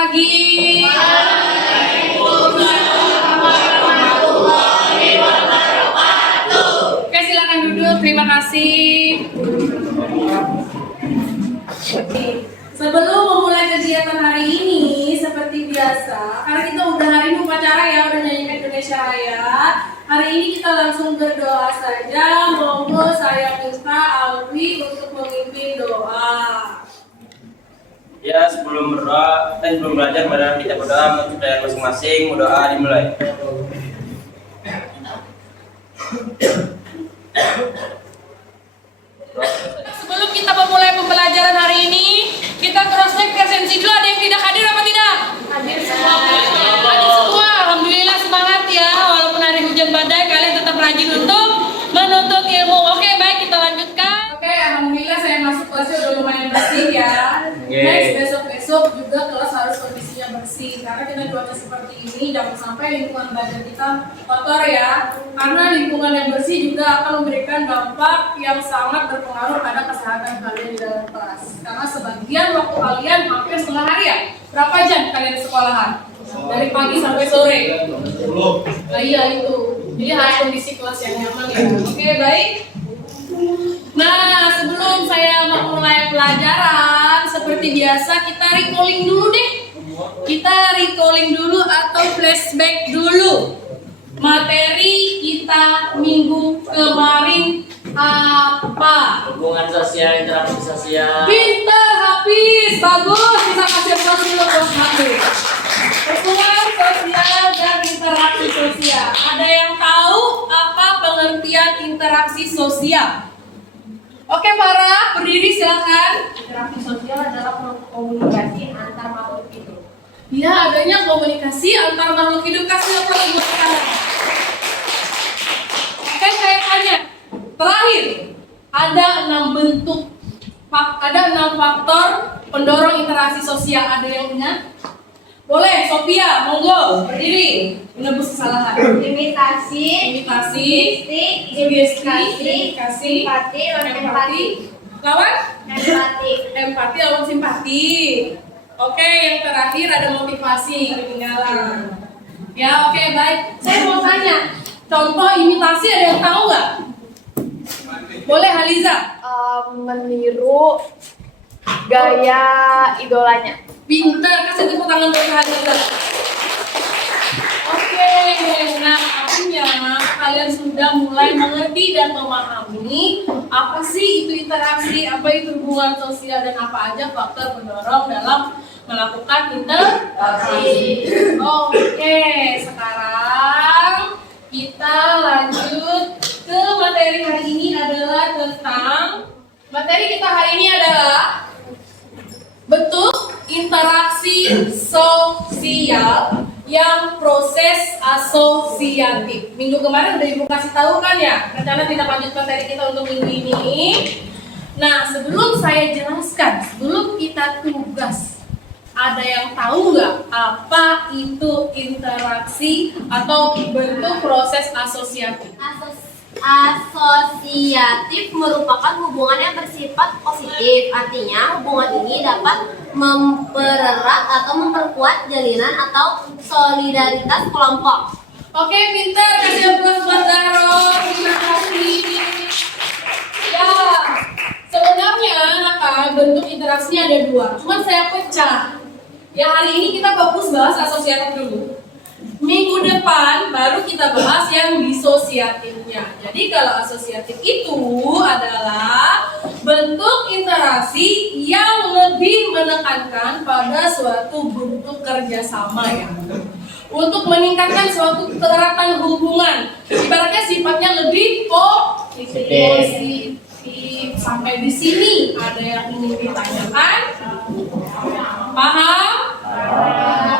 pagi. Oke, silakan duduk. Terima kasih. Sebelum memulai kegiatan hari ini, seperti biasa, karena kita udah hari ini upacara ya, udah nyanyikan Indonesia Raya. Hari ini kita langsung berdoa saja. Monggo saya minta Alwi untuk memimpin doa. Ya, sebelum berdoa dan sebelum belajar, mari kita berdoa untuk daya masing-masing. Berdoa dimulai. Sebelum kita memulai pembelajaran hari ini, kita cross check presensi dulu. Ada yang tidak hadir apa tidak? Hadir semua. Hadir semua. Alhamdulillah, semangat ya. Walaupun hari hujan badai, kalian tetap rajin untuk menuntut ilmu. Oke, baik, kita lanjutkan. Oke, alhamdulillah saya masuk kelasnya udah lumayan bersih ya. Next, besok-besok juga kelas harus kondisinya bersih. Karena kita cuaca seperti ini, jangan sampai lingkungan belajar kita kotor ya. Karena lingkungan yang bersih juga akan memberikan dampak yang sangat berpengaruh pada kesehatan kalian di dalam kelas. Karena sebagian waktu kalian hampir setengah hari ya. Berapa jam kalian di sekolahan? Dari pagi sampai sore. Nah, iya itu. Jadi harus kondisi kelas yang nyaman ya. Oke, baik. Nah, sebelum saya memulai pelajaran, seperti biasa kita recalling dulu deh. Kita recalling dulu atau flashback dulu. Materi kita minggu kemarin apa? Hubungan sosial, interaksi sosial. Pintar, Hafiz, bagus. Kita kasih sosial buat Hafiz. Hubungan sosial dan interaksi sosial. Ada yang tahu apa pengertian interaksi sosial? Oke, Farah, berdiri silakan. Interaksi sosial adalah komunikasi antar makhluk hidup. Ya, adanya komunikasi antar makhluk hidup. Kasih apa lagi buat kalian? Oke, saya tanya. Terakhir, ada 6 bentuk, ada 6 faktor pendorong interaksi sosial. Ada yang ingat? Boleh, Sophia, monggo, berdiri. Menebus kesalahan. Imitasi, Sugesti, simpati, lawan empati. Lawan? Empati. Empati lawan simpati. Oke, yang terakhir ada motivasi, ketinggalan. Ya, oke, baik. Saya mau tanya, contoh imitasi ada yang tahu nggak? Boleh, Haliza. Meniru gaya idolanya. Pintar, kasih tepuk tangan buat Haliza. Oke, nah artinya kalian sudah mulai mengerti dan memahami apa sih itu interaksi, apa itu hubungan sosial, dan apa aja faktor pendorong dalam melakukan interaksi. Oke, sekarang kita lanjut ke materi hari ini adalah tentang bentuk interaksi sosial yang proses asosiatif. Minggu kemarin udah Ibu kasih tahu kan ya, rencana tindak lanjut materi kita untuk minggu ini. Nah, sebelum saya jelaskan, sebelum kita tugas, ada yang tahu nggak apa itu interaksi atau bentuk proses asosiatif? Asosiatif merupakan hubungan yang bersifat positif. Artinya hubungan ini dapat mempererat atau memperkuat jalinan atau solidaritas kelompok. Oke, pintar, kasih aplaus buat Zahro. Terima kasih. Ya, sebenarnya anak bentuk interaksinya ada 2. Cuma saya pecah. Ya, hari ini kita fokus bahas asosiatif dulu. Minggu depan baru kita bahas yang disosiatifnya. Jadi kalau asosiatif itu adalah bentuk interaksi yang lebih menekankan pada suatu bentuk kerjasama ya, untuk meningkatkan suatu keeratan hubungan. Ibaratnya sifatnya lebih positif. Sampai di sini ada yang ingin ditanyakan? Paham?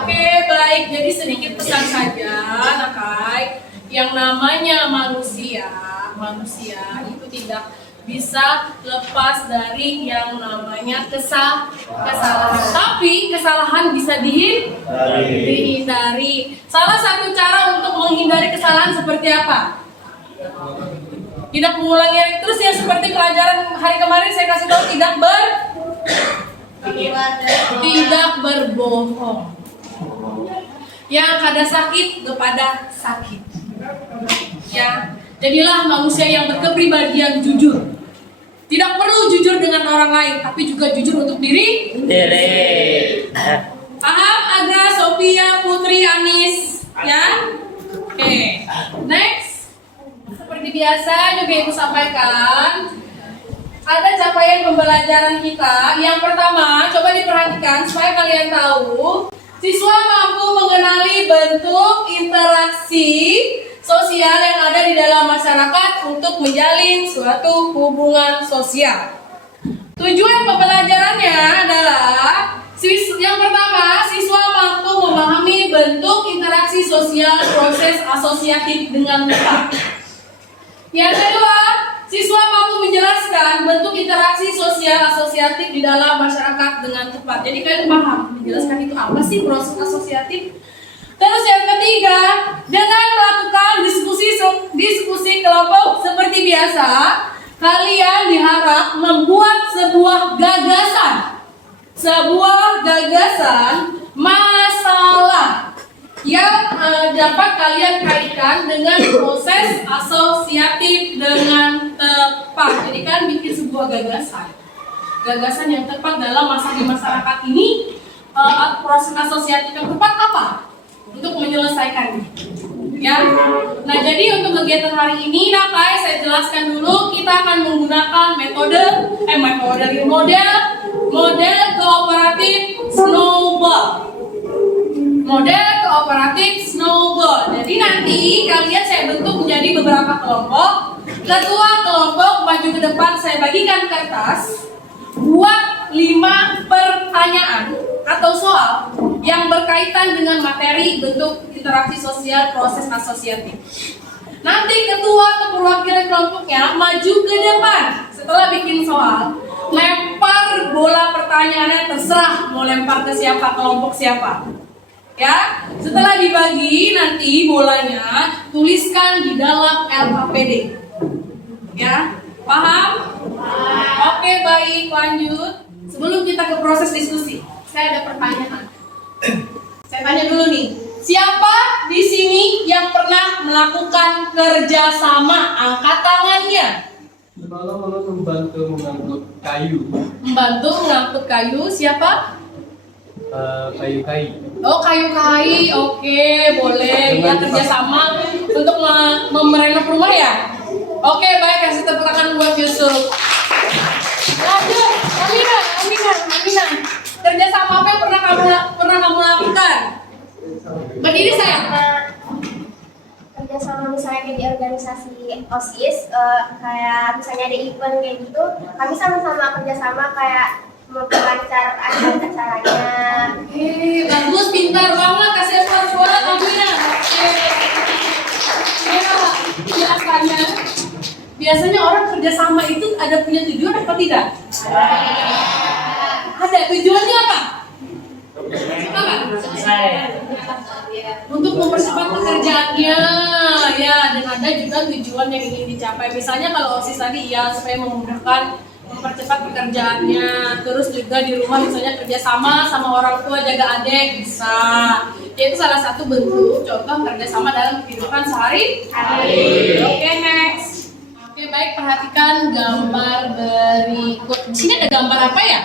Oke, baik. Jadi sedikit pesan saja, anak-anak. Yang namanya manusia itu tidak bisa lepas dari yang namanya kesalahan. Tapi kesalahan bisa dihindari. Salah satu cara untuk menghindari kesalahan seperti apa? Tidak mengulangi terus ya, seperti pelajaran hari kemarin saya kasih tahu, tidak Tidak berbohong. Yang kada sakit kepada sakit. Ya, jadilah manusia yang berkepribadian jujur. Tidak perlu jujur dengan orang lain, tapi juga jujur untuk diri. Paham, Agra, Sophia, Putri, Anis? Ya? Oke, next. Seperti biasa juga Ibu sampaikan, ada capaian pembelajaran kita. Yang pertama, coba diperhatikan supaya kalian tahu, siswa mampu mengenali bentuk interaksi sosial yang ada di dalam masyarakat untuk menjalin suatu hubungan sosial. Tujuan pembelajarannya adalah yang pertama, siswa mampu memahami bentuk interaksi sosial proses asosiatif dengan tepat. Yang kedua, siswa mampu menjelaskan bentuk interaksi sosial asosiatif di dalam masyarakat dengan tepat. Jadi kalian paham menjelaskan itu apa sih proses asosiatif? Terus yang ketiga, dengan melakukan diskusi kelompok seperti biasa, kalian diharap membuat sebuah gagasan masalah yang dapat kalian kaitkan dengan proses asosiatif dengan tepat. Jadi kan bikin sebuah gagasan yang tepat dalam di masyarakat ini. Proses asosiatif yang tepat apa untuk menyelesaikannya, ya. Nah, jadi untuk kegiatan hari ini, saya jelaskan dulu. Kita akan menggunakan model kooperatif snowball. Jadi nanti kalian saya bentuk menjadi beberapa kelompok. Ketua kelompok maju ke depan, saya bagikan kertas, buat 5 pertanyaan atau soal yang berkaitan dengan materi bentuk interaksi sosial proses asosiatif. Nanti ketua atau perwakilan kelompoknya maju ke depan setelah bikin soal, lempar bola pertanyaannya, terserah mau lempar ke siapa, kelompok siapa. Ya, setelah dibagi nanti bolanya tuliskan di dalam LKPD. Ya, paham? Oke, baik, lanjut. Sebelum kita ke proses diskusi, saya ada pertanyaan. Saya tanya dulu nih, siapa di sini yang pernah melakukan kerjasama? Angkat tangannya. Kalau membantu mengangkut kayu. Membantu mengangkut kayu, siapa? Kayu-kayu. Oh, kayu-kayu, oke, boleh. Ya, kerjasama untuk merenov rumah ya? Oke, baik, kasih tepuk tangan buat Yusuf. Lanjut, Amina. Kerjasama apa yang pernah kamu lakukan? Berdiri sayang. Kerjasama misalnya kayak di organisasi OSIS, kayak misalnya ada event kayak gitu, kami sama-sama kerjasama kayak memperlancar acaranya. Bagus, pintar banget, kasih applause buat Amina. Biasanya orang kerjasama itu ada punya tujuan apa tidak? Ada. Tujuannya apa? Untuk mempercepat pekerjaannya, ya, dan ada juga tujuan yang ingin dicapai. Misalnya kalau OSIS tadi ya supaya memudahkan mempercepat pekerjaannya. Terus juga di rumah misalnya kerjasama sama orang tua jaga adik bisa. Itu salah satu bentuk contoh kerjasama dalam kehidupan sehari-hari. Oke, next. Oke, baik, perhatikan gambar berikut. Di sini ada gambar apa ya?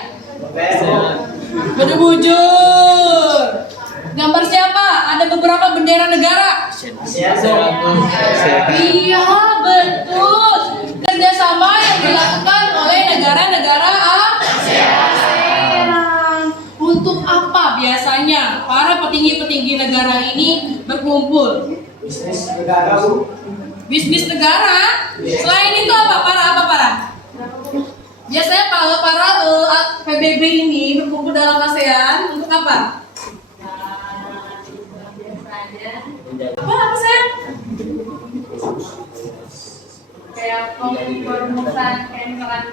Bujur. Gambar siapa? Ada beberapa bendera negara. Iya, betul. Kerjasama yang dilakukan oleh negara-negara ASEAN. Untuk apa biasanya para petinggi-petinggi negara ini berkumpul? Bisnis negara. Selain itu apa? Para? Biasanya para PBB ini berkumpul dalam ASEAN untuk apa? Apa sayang? Kayak perumusan, kayak misalkan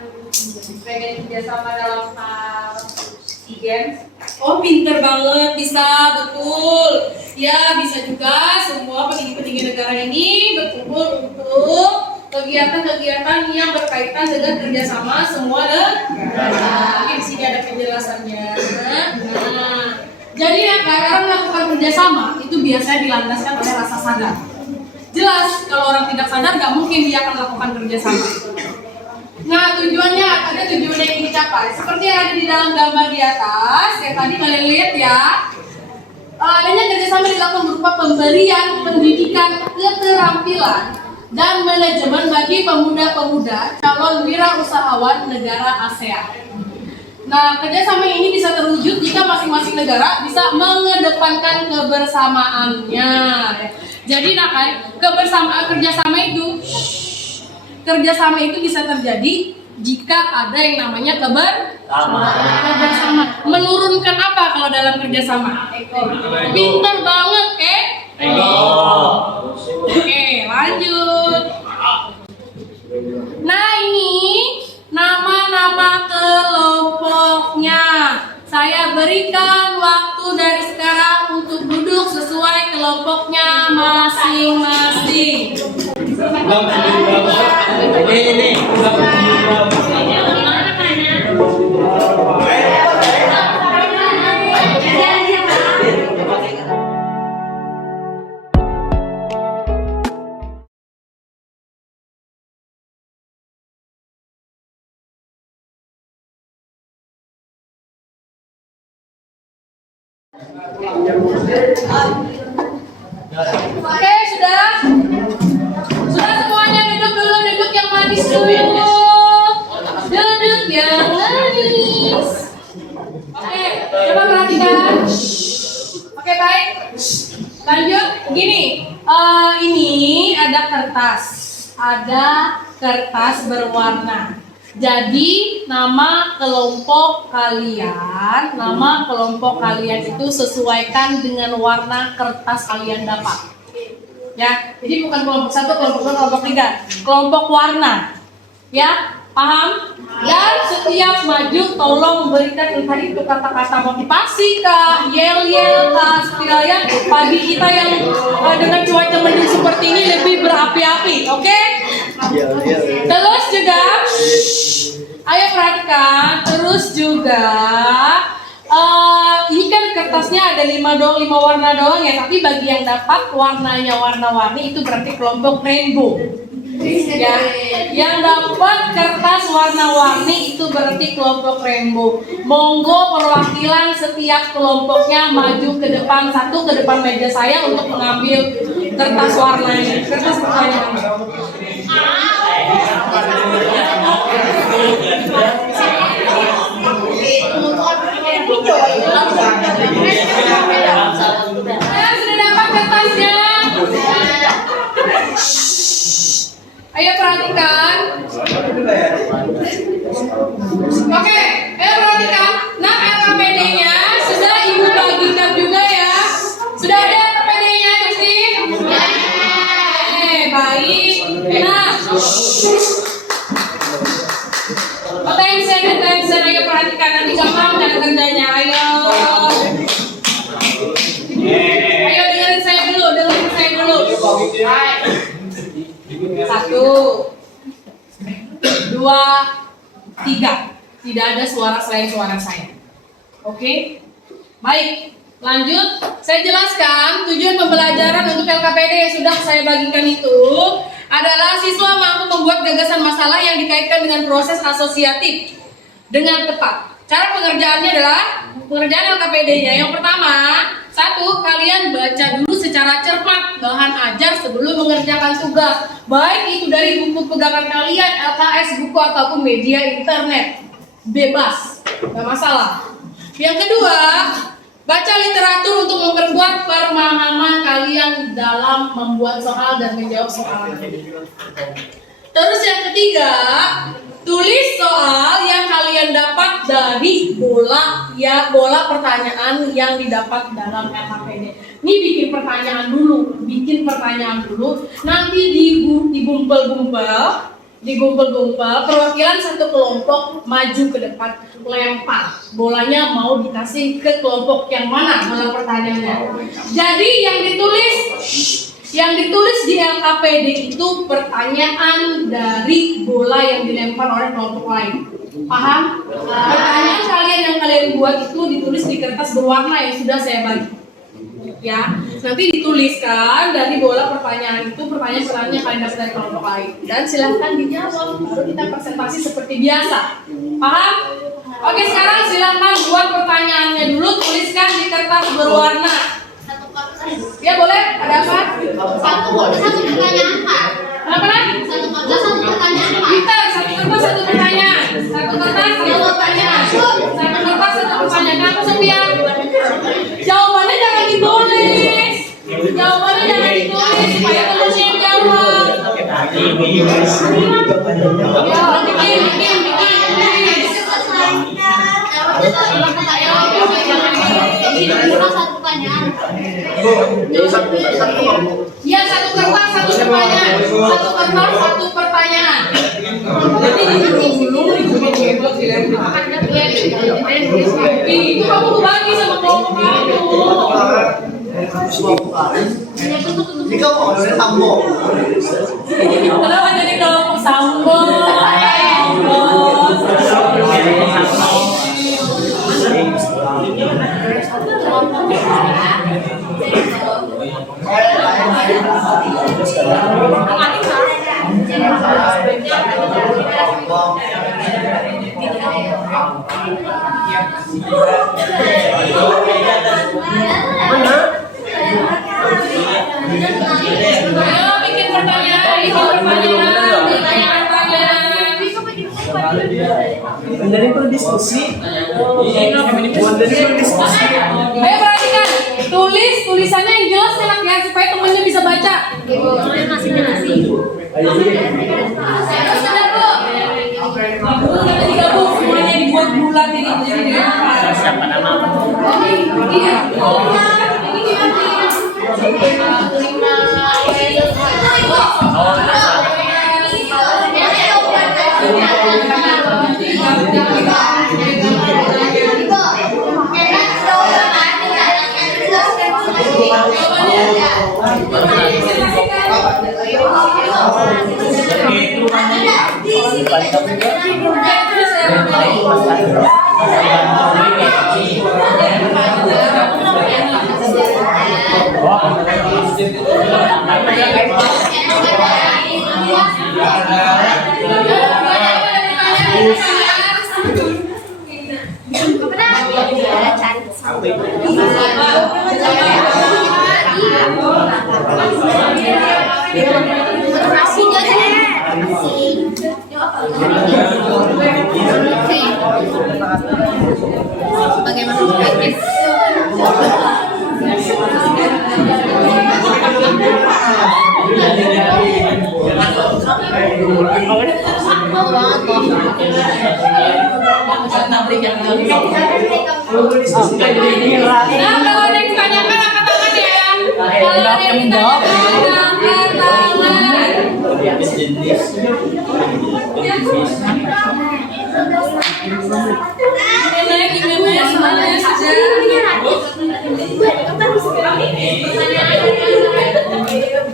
pengen kerjasama dalam hal SEA Games. Oh, pinter banget, bisa, betul. Ya, bisa juga semua petinggi-petinggi negara ini berkumpul untuk kegiatan-kegiatan yang berkaitan dengan kerjasama semua negara. Mungkin di sini ada penjelasannya. Nah, jadi orang melakukan kerjasama itu biasanya dilandaskan oleh rasa sadar. Jelas kalau orang tidak sadar nggak mungkin dia akan melakukan kerjasama. Nah, tujuannya ada tujuan yang ingin dicapai. Seperti yang ada di dalam gambar di atas, yang tadi kalian lihat ya. Adanya kerjasama dilakukan berupa pemberian pendidikan keterampilan dan manajemen bagi pemuda-pemuda calon wirausahawan negara ASEAN. Nah, kerjasama ini bisa terwujud jika masing-masing negara bisa mengedepankan kebersamaannya. Jadi, kerjasama itu bisa terjadi jika ada yang namanya kebersamaan. Menurunkan apa kalau dalam kerjasama? Pinter banget, Oke, lanjut. Nah, ini nama-nama kelompoknya. Saya berikan waktu dari sekarang untuk duduk sesuai kelompoknya masing-masing. Oke, sudah semuanya duduk dulu, duduk yang manis dulu. Duduk yang manis. Oke, coba perhatikan. Oke, baik. Lanjut, begini. Ini ada kertas berwarna. Jadi nama kelompok kalian itu sesuaikan dengan warna kertas kalian dapat. Ya, jadi bukan kelompok 1, kelompok 2, kelompok 3, kelompok warna. Ya, paham? Dan setiap maju tolong berikan entah itu kata-kata motivasi kah, yel-yel kah, setidaknya pagi kita yang dengan cuaca mendung seperti ini lebih berapi-api, oke? Terus juga, ayo perhatikan, terus juga ini kan kertasnya ada 5 warna doang ya, tapi bagi yang dapat warnanya warna-warni itu berarti kelompok rainbow. Ya, yang dapat kertas warna-warni itu berarti kelompok rainbow. Monggo perwakilan setiap kelompoknya maju ke depan, satu ke depan meja saya untuk mengambil kertas warnanya. Kertas pertanyaan. Sudah dapat kertasnya? Ayo perhatikan. Oke, ayo perhatikan. Nah, LKPD-nya sudah Ibu bagikan juga ya. Sudah ada LKPD-nya, Christine? Baik. Nah, attention, ayo perhatikan. Nanti gampang dan kerjanya. Ayo dengerin saya dulu. 1, 2, 3. Tidak ada suara selain suara saya. Oke? Baik, lanjut. Saya jelaskan tujuan pembelajaran untuk LKPD yang sudah saya bagikan itu adalah siswa mampu membuat gagasan masalah yang dikaitkan dengan proses asosiatif dengan tepat. Cara pengerjaannya adalah pengerjaan LKPD-nya. Yang pertama, 1, kalian baca dulu secara cermat bahan ajar sebelum mengerjakan tugas. Baik itu dari buku pegangan kalian, LKS, buku ataupun media internet. Bebas, gak masalah. Yang kedua, baca literatur untuk memperkuat pemahaman kalian dalam membuat soal dan menjawab soal. Terus yang ketiga, tulis soal yang kalian dapat dari bola pertanyaan yang didapat dalam LKPD. Ini bikin pertanyaan dulu, nanti digumpel-gumpel, perwakilan satu kelompok maju ke depan, lempar. Bolanya mau dikasih ke kelompok yang mana dalam pertanyaannya. Jadi yang ditulis Yang ditulis di LKPD itu pertanyaan dari bola yang dilempar oleh kelompok lain. Paham? Pertanyaan kalian yang kalian buat itu ditulis di kertas berwarna yang sudah saya bagi. Ya, nanti dituliskan dari bola pertanyaan itu pertanyaan-pertanyaan yang kalian dapat dari kelompok lain dan silahkan dijawab. Baru kita presentasi seperti biasa. Paham? Oke, sekarang silahkan buat pertanyaannya dulu, tuliskan di kertas berwarna. Ya boleh, ada apa? Satu pertanyaan Pak. Kenapa Nak? Satu pertanyaan Pak. Kita satu kertas satu pertanyaan. Satu kertas satu pertanyaan. Satu kertas satu pertanyaan. Kenapa Sophia? Jawabannya jangan ditulis. Jawabannya jangan ditulis supaya temannya yang jawab. Ya, bikin. Satu pertanyaan. Ya, satu kertas satu pertanyaan. Satu kertas satu pertanyaan. Itu kamu bagi sama kelompok kamu. Kenapa jadi kelompok sambo? Ayo bikin pertanyaan. Dari berdiskusi. Ayo perhatikan, tulisannya yang jelas ya ya supaya temennya bisa baca. Nanti digabung semuanya dibuat bulat ini jadi apa? Siapa nama? Iya. Nah, kalau ada yang ditanyakan angkat tangan ya. Kalau ada yang ditanyakan angkat tangan. Gimana semuanya sudah?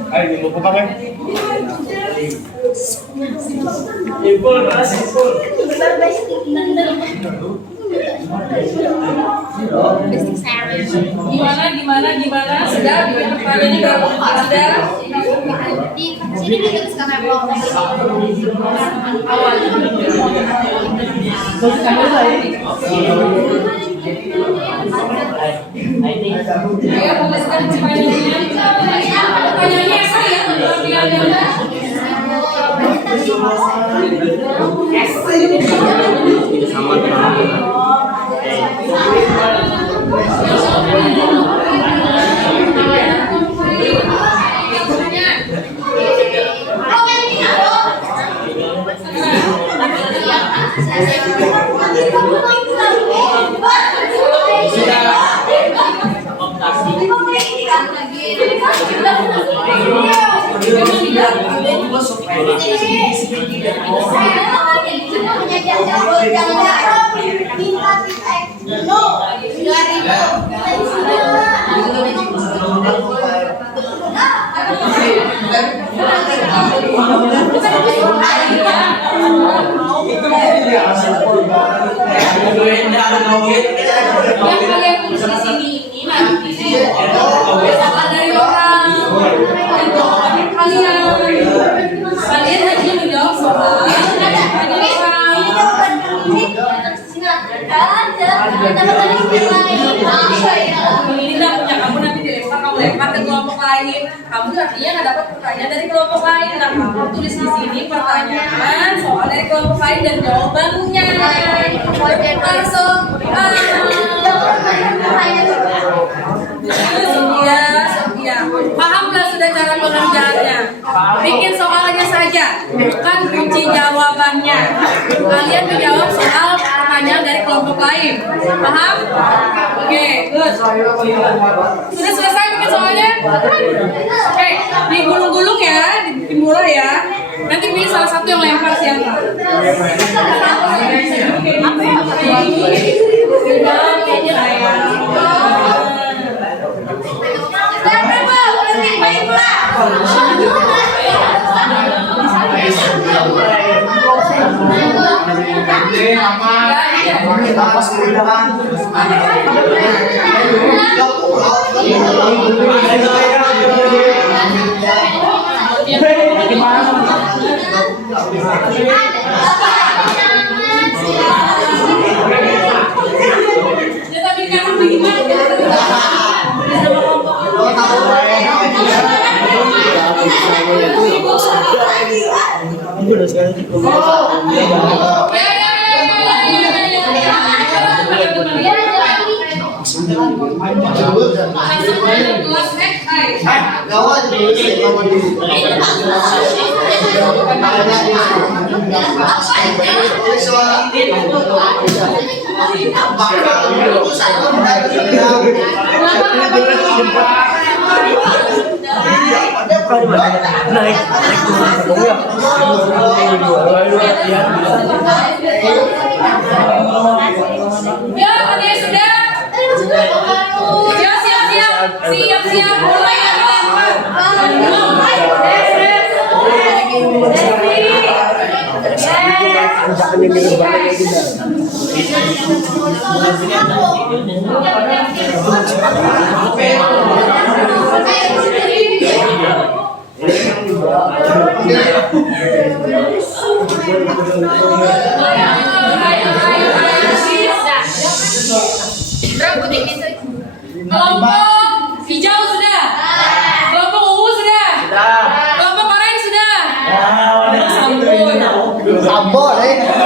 Ayo, mau buka kan? Impul, keras impul. Gimana? Sudah bikin pertanyaannya berapa? Sudah? Di sini dituliskan apa? Ayo tuliskan pertanyaannya. Pertanyaannya saya tinggal jawab. Ini nggak punya kamu nanti dilempar, kamu lempar ke kelompok lain. Kamu artinya nggak dapat pertanyaan dari kelompok lain. Nah, kamu tulis di sini pertanyaan soal dari kelompok lain dan jawabannya. Langsung. Sophia, pahamlah sudah cara pengerjaannya. Bikin soalnya saja, bukan kunci jawabannya. Kalian menjawab soal pertanyaan dari kelompok lain. Paham? Oke, good. Sudah selesai bikin soalnya? Oke, digulung-gulung ya, dibikin bola ya. Nanti pilih salah satu yang lempar siapa. Ya, ada sudah. Ya, siap, mulai ya. Kelompok hijau sudah. Kelompok ungu sudah. Kelompok oranye sudah.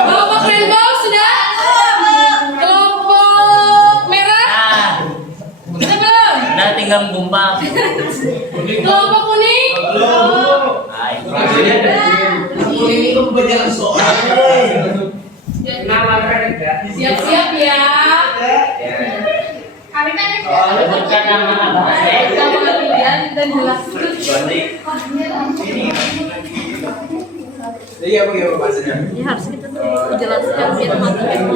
Kelompok rainbow sudah. Kelompok merah. Sudah belum? Nah, tinggal gumpang. Kelompok kuning. Siap-siap ya. Bukan nama Kamu pilihan dan jelaskan. Jadi apa bahasanya? Ya harus kita jelaskan biar matikan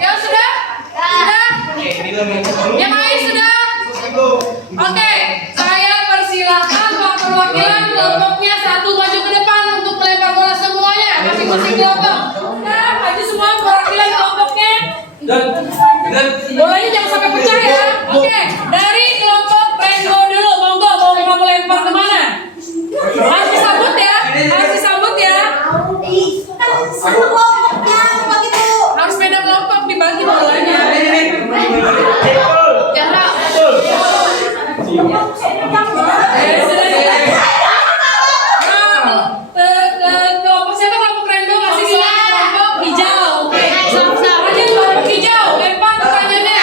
Ya sudah? Sudah? Yang lain sudah? Oke, saya persilahkan perwakilan kelompoknya satu maju ke depan untuk melempar bola semuanya, masing-masing kelompok. Nah, maju semua perwakilan kelompoknya. Bolanya jangan sampai pecah ya. Oke, dari kelompok rainbow dulu, monggo mau kamu lempar kemana? Harus disambut ya, harus disambut ya. Harus beda kelompok dibagi bolanya. Jangan. Kelompok siapa? Kelompok rainbow masih kelompok hijau. Oke, sama-sama aja kelompok hijau. Lempar pertanyaannya.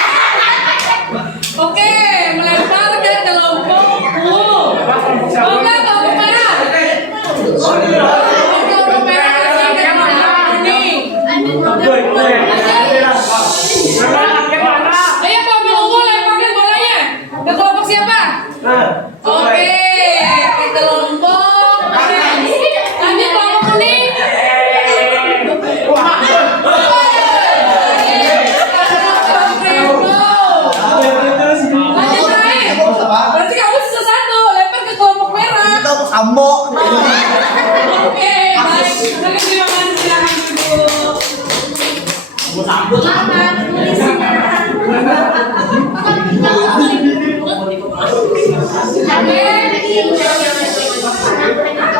sambo. Oke, baik. Oke, terima kasih. Silakan duduk. Selamat tulisnya.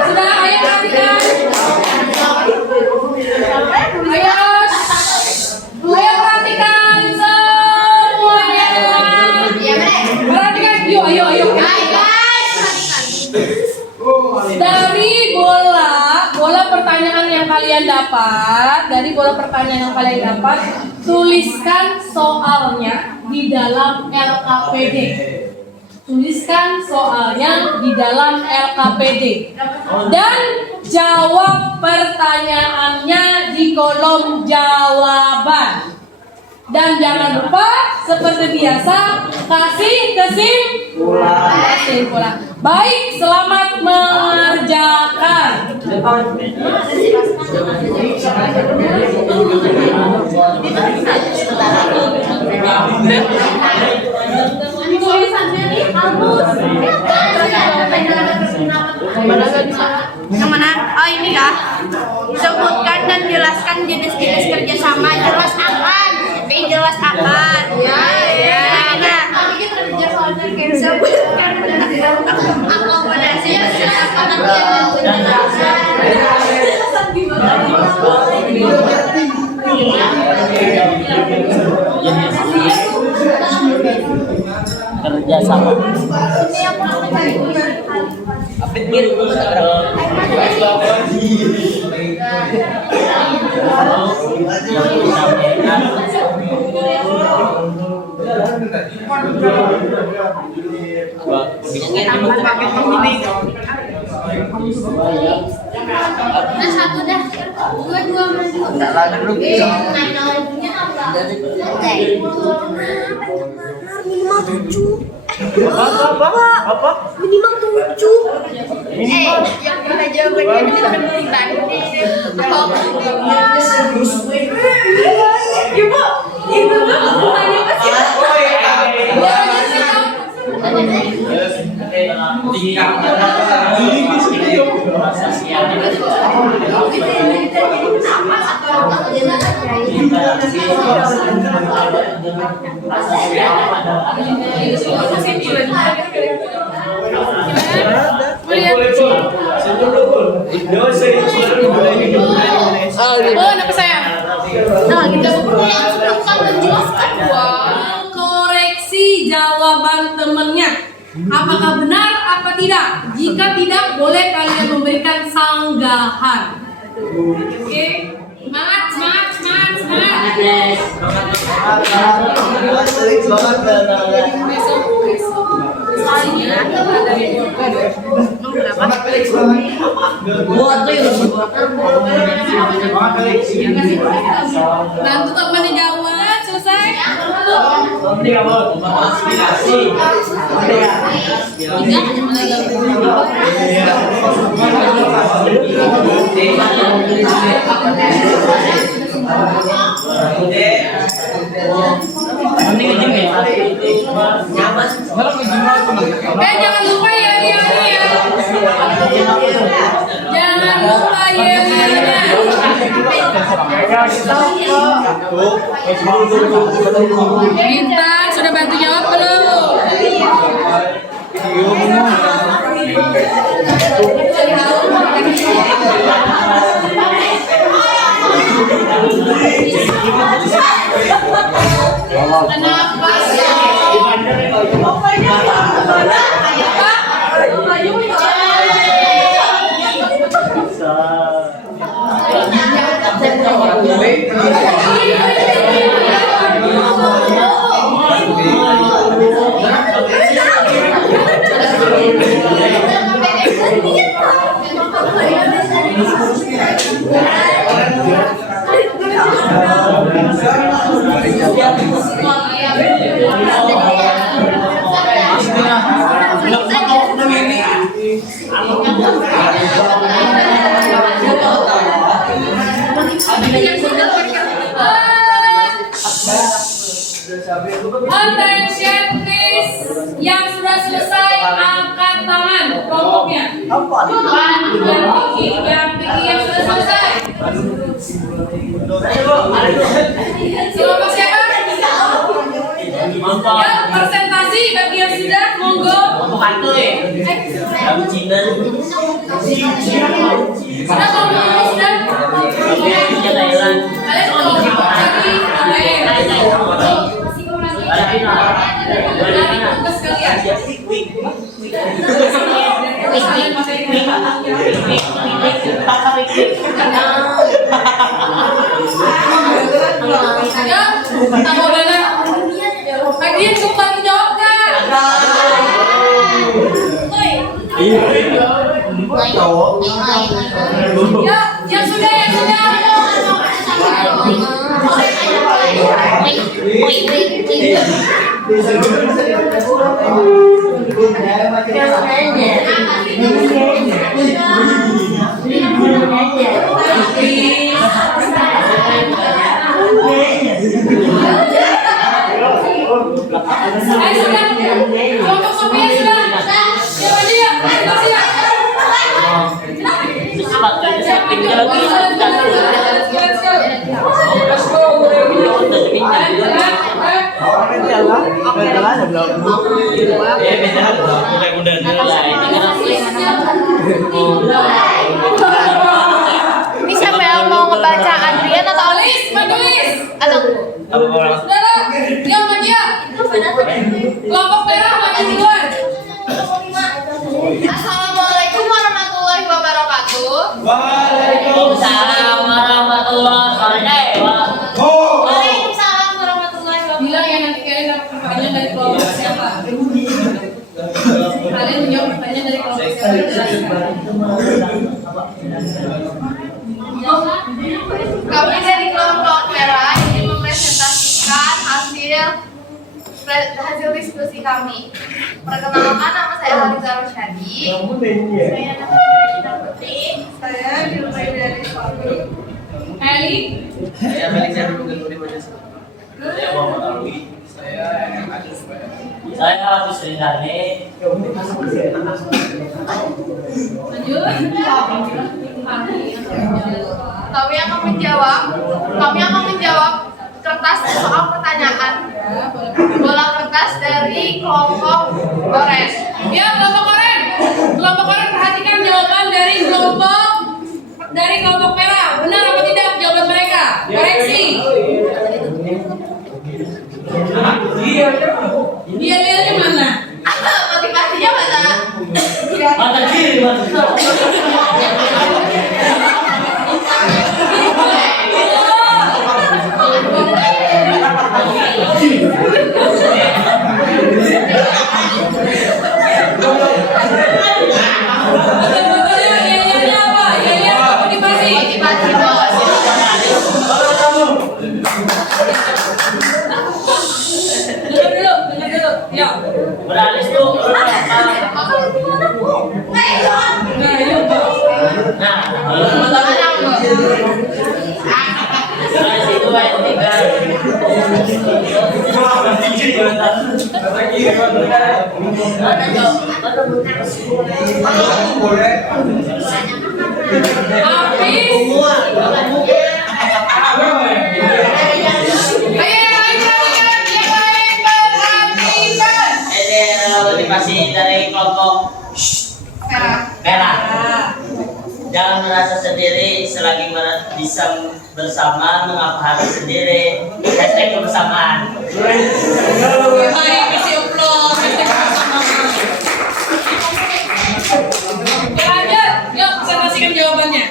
Sudah, ayo perhatikan. Ayo perhatikan semuanya. Perhatikan, yuk, ayo. Dari bola pertanyaan yang kalian dapat, tuliskan soalnya di dalam LKPD. Dan jawab pertanyaannya di kolom jawaban. Dan jangan lupa seperti biasa kasih kesimpulan. Baik, selamat mengerjakan. Tulisannya nih halus. Yang mana? Oh ini kah? Sebutkan dan jelaskan jenis-jenis kerjasama. Jelas akan. Ya. Sebutkan akomodasi yang secara pengertian dan Kerjasama. Nah satu dah, dua maju. Minimal 7. Apa? Minimal 7. Yang mana jawabannya itu penting. Ibu tanya apa sih? Apa sayang? Nah, kita menjelaskan. Koreksi jawaban temennya. Apakah benar apa tidak? Jika tidak, boleh kalian memberikan sanggahan. Oke, semangat. Bantu teman jawab, selesai. Jangan lupa ya. Jangan lupa ya. Bintang sudah bantu jawab belum? Kenapa sih? Attention please, yang sudah selesai angkat tangan kelompoknya. Yang sudah selesai. Kelompok siapa? Ya, presentasi bagi yang sudah, monggo. Kamu Cina. Sudah kelompok sudah. Punya Thailand. Kalian kelompok lagi, dari tugas kalian. Ya, tambah mana? Bagian suka jawab nggak? Ya, yang sudah. Sudah. Kelompok Sophia sudah. Siapa dia? Masih ya? Sepatunya saya pinjam lagi. Ini siapa yang mau ngebaca, Adrian atau Alis, menulis. Atau Saudara, dia sama dia. Kelompok merah maju duluan. Assalamualaikum warahmatullahi wabarakatuh. Waalaikumsalam warahmatullahi wabarakatuh. Waalaikumsalam warahmatullahi wabarakatuh. Bilang ya nanti kalian dapat pertanyaan dari kelompok siapa. Kalian menjawab pertanyaan dari kelompok siapa. Kami dari kelompok merah ingin mempresentasikan hasil diskusi kami. Perkenalkan, nama saya Haliza Rosyadi. Saya nama Putri. Saya dimulai dari suami. Eli, Saya balik saya dulu ke Saya Muhammad Alwi. Saya Agus Rindane. Kami akan menjawab kertas soal pertanyaan. Bola kertas dari kelompok Orange. ya kelompok oren. Kelompok oren perhatikan jawaban dari kelompok merah. Benar apa tidak jawaban mereka? Koreksi. Dia lihatnya mana? Motivasinya mana? Mata kiri, mata Betul-betulnya iya apa? Iya motivasi. Motivasi bos. Dengar dulu. Ya. Beralis tuh. Nah, yuk. Nah, Mana, itu yang tiga. Ini motivasi dari kelompok merah. Jangan merasa sendiri selagi bisa bersama, mengapa harus sendiri. Hashtag kebersamaan. Baik, isi upload. Lanjut, yuk presentasikan jawabannya.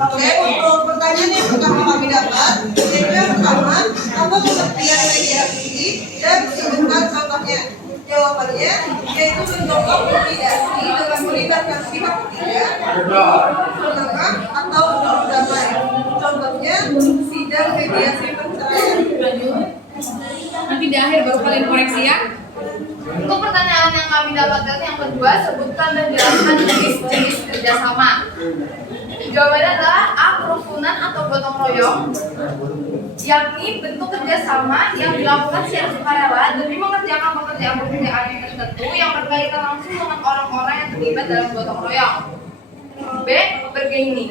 Oke, untuk pertanyaan yang pertama kami dapat, yaitu yang pertama, apa pengertian mediasi dan sebutkan contohnya. Jawabannya yaitu mencoba mediasi dengan melibatkan pihak ketiga, menengah atau berdamai. Contohnya sidang mediasi perceraian. Nanti di akhir baru kalian koreksi ya. Untuk pertanyaan yang kami dapatkan yang kedua, sebutkan dan jelaskan jenis-jenis kerjasama. Jawabannya adalah A. Kerukunan atau gotong royong. yakni bentuk kerjasama yang dilakukan secara sukarela demi mengerjakan pekerjaan yang tertentu yang berkaitan langsung dengan orang-orang yang terlibat dalam gotong royong. B. Bargaining,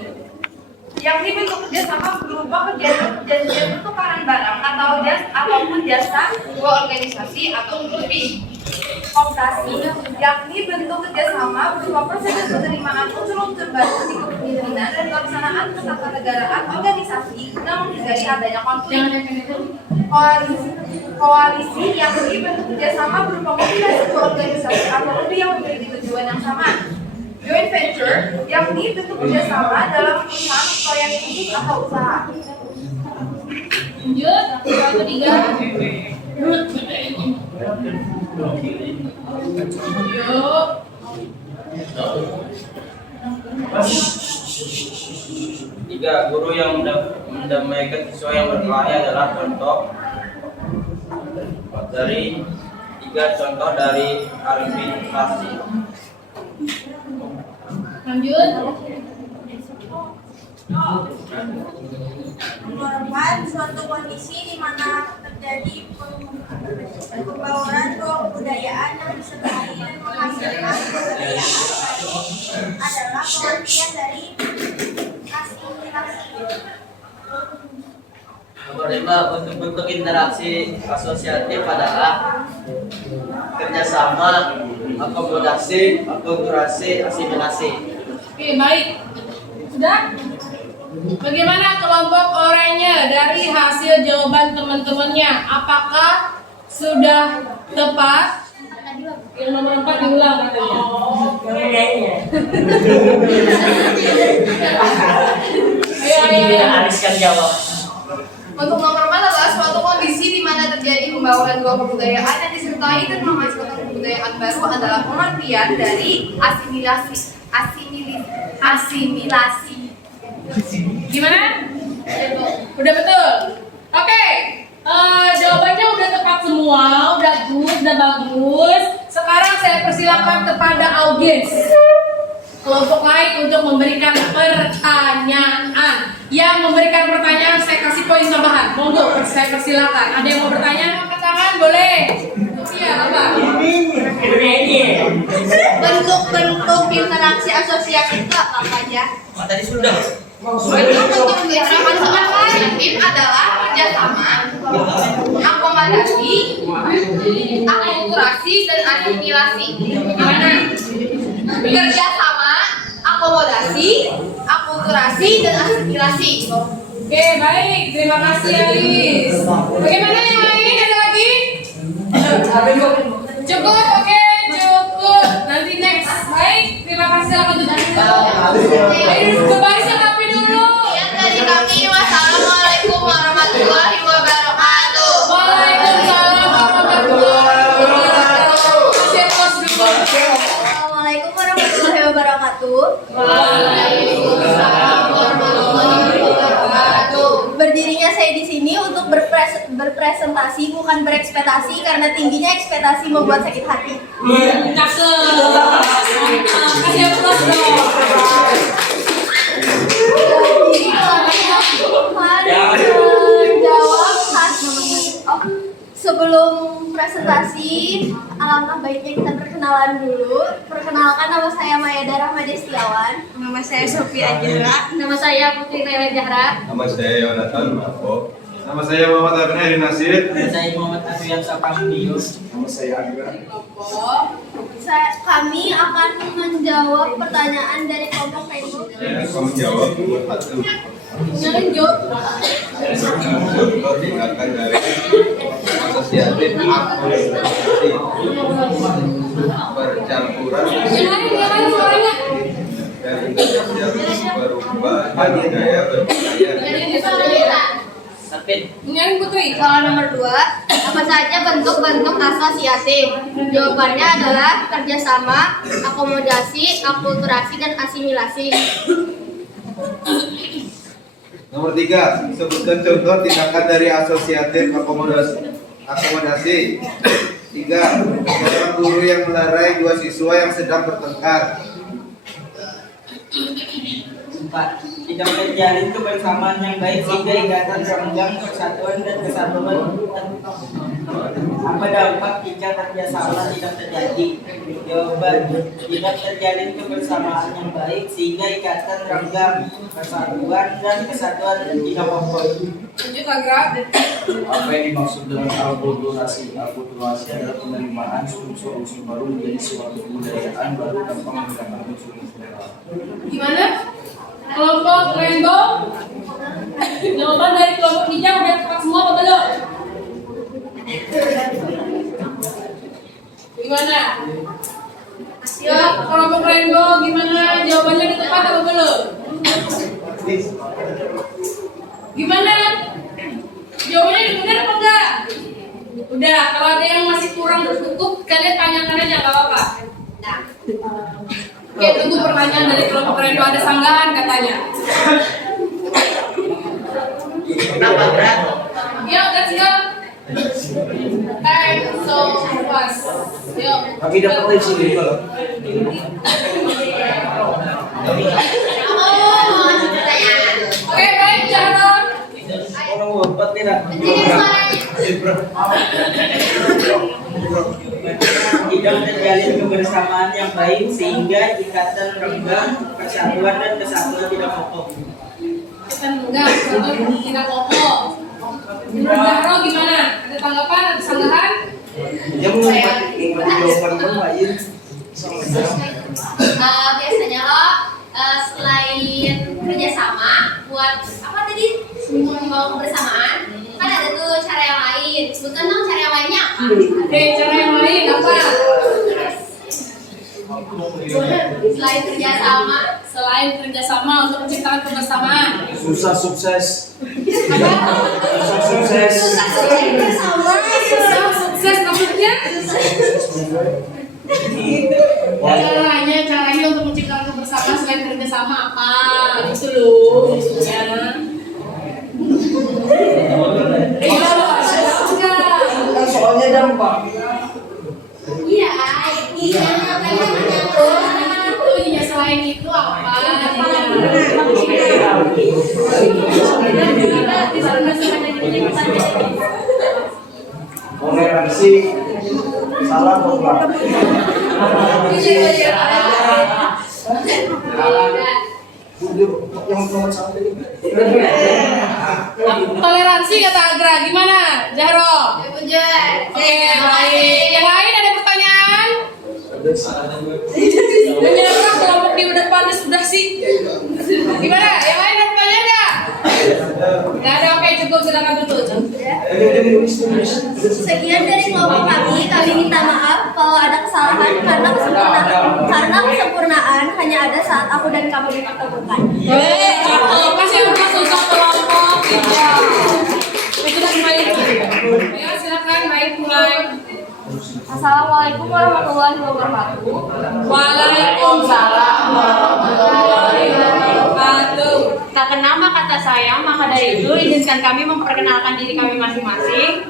yakni bentuk kerjasama berupa perjanjian pertukaran barang atau apapun jasa dua organisasi atau lebih. Kooptasi, yakni bentuk kerjasama berupa proses penerimaan unsur-unsur baru di kepemimpinan dan pelaksanaan ketatanegaraan organisasi guna menghindari adanya konflik. Koalisi, yakni bentuk kerjasama berupa kombinasi dua organisasi atau lebih yang memiliki tujuan yang sama. Joint venture, yakni bentuk kerjasama dalam perusahaan proyek bisnis atau usaha. Lanjut, yang ketiga. Yuk. Tiga, guru yang mendamaikan siswa yang berkelahi adalah contoh dari Arifin Rasi. Lanjut. Merupakan suatu kondisi di mana terjadi pembauran kebudayaan yang disertai dan menghasilkan kebudayaan baru adalah pengertian dari asimilasi. Nomor 5, bentuk-bentuk interaksi asosiatif adalah kerjasama, akomodasi, akulturasi, asimilasi. Oke, baik. Sudah? Bagaimana kelompok oranye dari hasil jawaban teman-temannya? Apakah sudah tepat? Yang nomor 4 diulang katanya. Ayo. Aris yang jawab. Untuk nomor 4 adalah suatu kondisi di mana terjadi pembauran dua kebudayaan yang disertai dan menghasilkan kebudayaan baru adalah pengertian dari asimilasi. Gimana? Udah betul? Oke. Jawabannya udah tepat semua, udah good, udah bagus. Sekarang saya persilakan kepada audiens kelompok lain untuk memberikan pertanyaan. Yang memberikan pertanyaan saya kasih poin tambahan. Monggo, saya persilakan. Ada yang mau bertanya? Angkat tangan, boleh. Iya, apa? Bentuk-bentuk interaksi asosiatif itu apa aja? Tadi sudah. Bentuk-bentuk interaksi asosiatif adalah kerjasama, akomodasi, akulturasi, dan asimilasi. Gimana? Kerjasama, akomodasi, akulturasi, dan asimilasi. Oke, baik. Terima kasih, Aris. Bagaimana yang lain? Ada lagi? Cukup, oke, cukup. Nanti next. Baik, terima kasih. Ayo, berbaris yang rapi dulu. Sekian dari kami. Wassalamualaikum warahmatullahi wabarakatuh. Waalaikumsalam warahmatullahi wabarakatuh. Siapos dulu. Assalamualaikum warahmatullahi wabarakatuh. Waalaikumsalam warahmatullahi wabarakatuh. Berdirinya saya di sini untuk berpresentasi bukan berekspektasi karena tingginya ekspektasi membuat sakit hati. Cakep. Mantap. Kasih aplaus dong. Sebelum presentasi, alangkah baiknya kita perkenalan dulu. Perkenalkan, nama saya Mayada Rahmadi Setiawan. Nama saya Sofia Ajra. Nama saya Putri Nela Zahra. Nama saya Yonatan Marco. Nama saya Muhammad Abdul Hadi Nasir. Nama saya Muhammad Afrian Sapadio. Nama saya Angga. Kami akan menjawab pertanyaan dari kelompok Facebook. Saya akan menjawab nomor 1. Lanjut. Contoh tindakan dari asosiatif akomodasi bercampuran Gimana suaranya? dan Indonesia berubah dan budaya berbudaya. Nyaring Putri. Soal nomor 2, apa saja bentuk-bentuk asosiatif? Jawabannya adalah kerjasama, akomodasi, akulturasi, dan asimilasi. Nomor 3, sebutkan contoh tindakan dari asosiatif akomodasi. 3, seorang guru yang melerai dua siswa yang sedang bertengkar. 4. tidak terjalin kebersamaan yang baik sehingga ikatan renggang persatuan dan kesatuan. Apa dampak jika kerjasama tidak terjadi? Jawaban, tidak terjalin kebersamaan yang baik sehingga ikatan renggang persatuan dan kesatuan tidak kokoh. Lanjut Agra. Apa yang dimaksud dengan akulturasi? Akulturasi adalah penerimaan unsur-unsur baru menjadi suatu kebudayaan baru tanpa menggunakan unsur-unsur lama. Gimana? Kelompok rainbow. Jawaban dari kelompok hijau udah tepat semua apa belum? Gimana? Ya, kelompok rainbow gimana? Jawabannya udah tepat apa belum? Gimana? Jawabannya udah benar apa enggak? Udah, kalau ada yang masih kurang tertutup, kalian tanyakan aja, nggak apa-apa. Nah. Oke, tunggu pertanyaan dari kelompok rainbow, ada sanggahan katanya. Kenapa berat? Yuk, let's go. Time so fast. Yuk. Tapi dapat sini kalau. Oke, baik, Jaron. Orang wafat tidak. Tidak terjalin kebersamaan yang baik sehingga ikatan renggang persatuan dan kesatuan tidak kokoh. Kita enggak, tidak kokoh. Jaro gimana? Ada tanggapan? Ada sanggahan? Dia mau jawaban pun lain. Biasanya lo selain kerjasama buat apa tadi membawa kebersamaan kan ada tuh cara yang lain. Sebutkan dong cara yang lainnya apa? Oke, cara yang lain apa? Selain kerjasama untuk menciptakan kebersamaan. Susah sukses. Susah sukses maksudnya? Caranya untuk menciptakan kebersamaan selain kerjasama apa? Itu loh maksudnya. Soalnya dampak. Iya, Iya, selain itu apa? Toleransi salah berbeda. Toleransi kata Agra, gimana? Jahro? Oke, baik. Yang lain ada pertanyaan? Menyerah kelompok di depan sudah sih. Gimana? Yang lain ada pertanyaan nggak? Nggak ada, oke cukup, silakan duduk. Sekian dari kelompok kami minta maaf kalau ada kesalahan karena kesempurnaan hanya ada saat aku dan kamu dipertemukan. Cukup, kasih masuk ke kelompok hijau. Sudah mulai. Ya, silakan baik mulai. Assalamualaikum warahmatullahi wabarakatuh. Waalaikumsalam warahmatullahi wabarakatuh. Tak kenal maka kata saya, maka dari itu izinkan kami memperkenalkan diri kami masing-masing.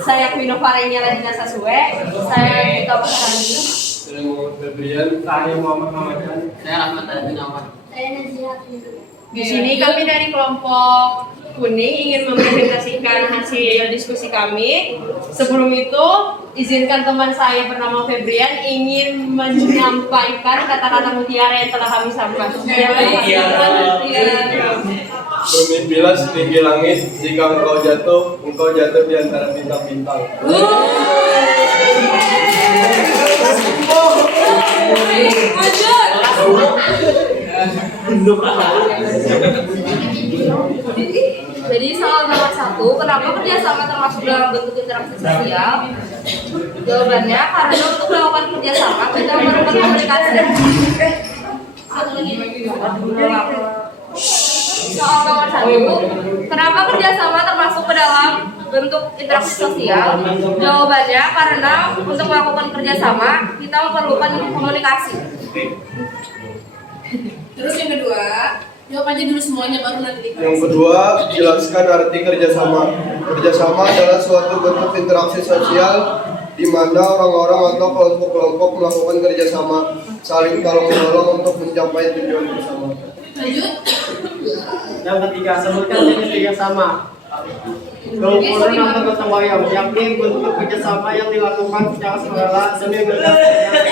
Saya Queen Farenya Radina Sasue. Saya Eka Pasarani. Saya Muhammad Febrian. Saya Muhammad Hamadan. Saya Rahmat Gunawan. Saya Najia. Di sini kami dari kelompok kuning ingin mempresentasikan hasil diskusi kami. Sebelum itu, izinkan teman saya bernama Febrian ingin menyampaikan kata-kata mutiara yang telah kami sampaikan. Bermimpilah setinggi langit, jika engkau jatuh di antara bintang-bintang. Jadi soal nomor 1, kenapa kerjasama termasuk dalam bentuk interaksi sosial? Jawabannya karena untuk melakukan kerjasama kita memerlukan komunikasi. Soal nomor 1, kenapa kerjasama termasuk ke dalam bentuk interaksi sosial? Jawabannya karena untuk melakukan kerjasama kita memerlukan komunikasi. Terus yang kedua, jawab aja dulu semuanya baru nanti. Yang kedua, jelaskan arti kerjasama. Kerjasama adalah suatu bentuk interaksi sosial di mana orang-orang atau kelompok-kelompok melakukan kerjasama, saling tolong-menolong untuk mencapai tujuan bersama. Lanjut. Yang ketiga, sebutkan jenis kerjasama. Kelumpuran atau gotong royong, yakni bentuk kerjasama yang dilakukan secara sukarela demi mencapai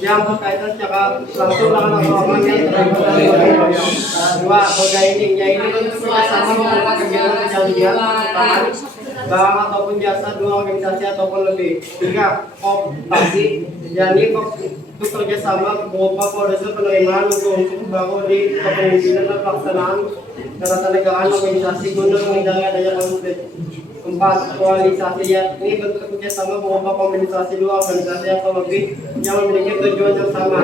yang berkaitan secara langsung dengan orang-orang yang terlibat dalam gotong royong. Dua, bargaining, yaitu bentuk kerjasama berupa perjanjian, pertukaran barang ataupun jasa dua organisasi ataupun lebih. Tiga, kooptasi, yakni bekerja sama berupa proses penerimaan untuk baru di kepemimpinan dan pelaksanaan ketatanegaraan organisasi guna menghindari adanya konflik. Empat, koalisasi, yakni bentuk kerjasama berupa kombinasi dua organisasi atau lebih yang memiliki tujuan yang sama.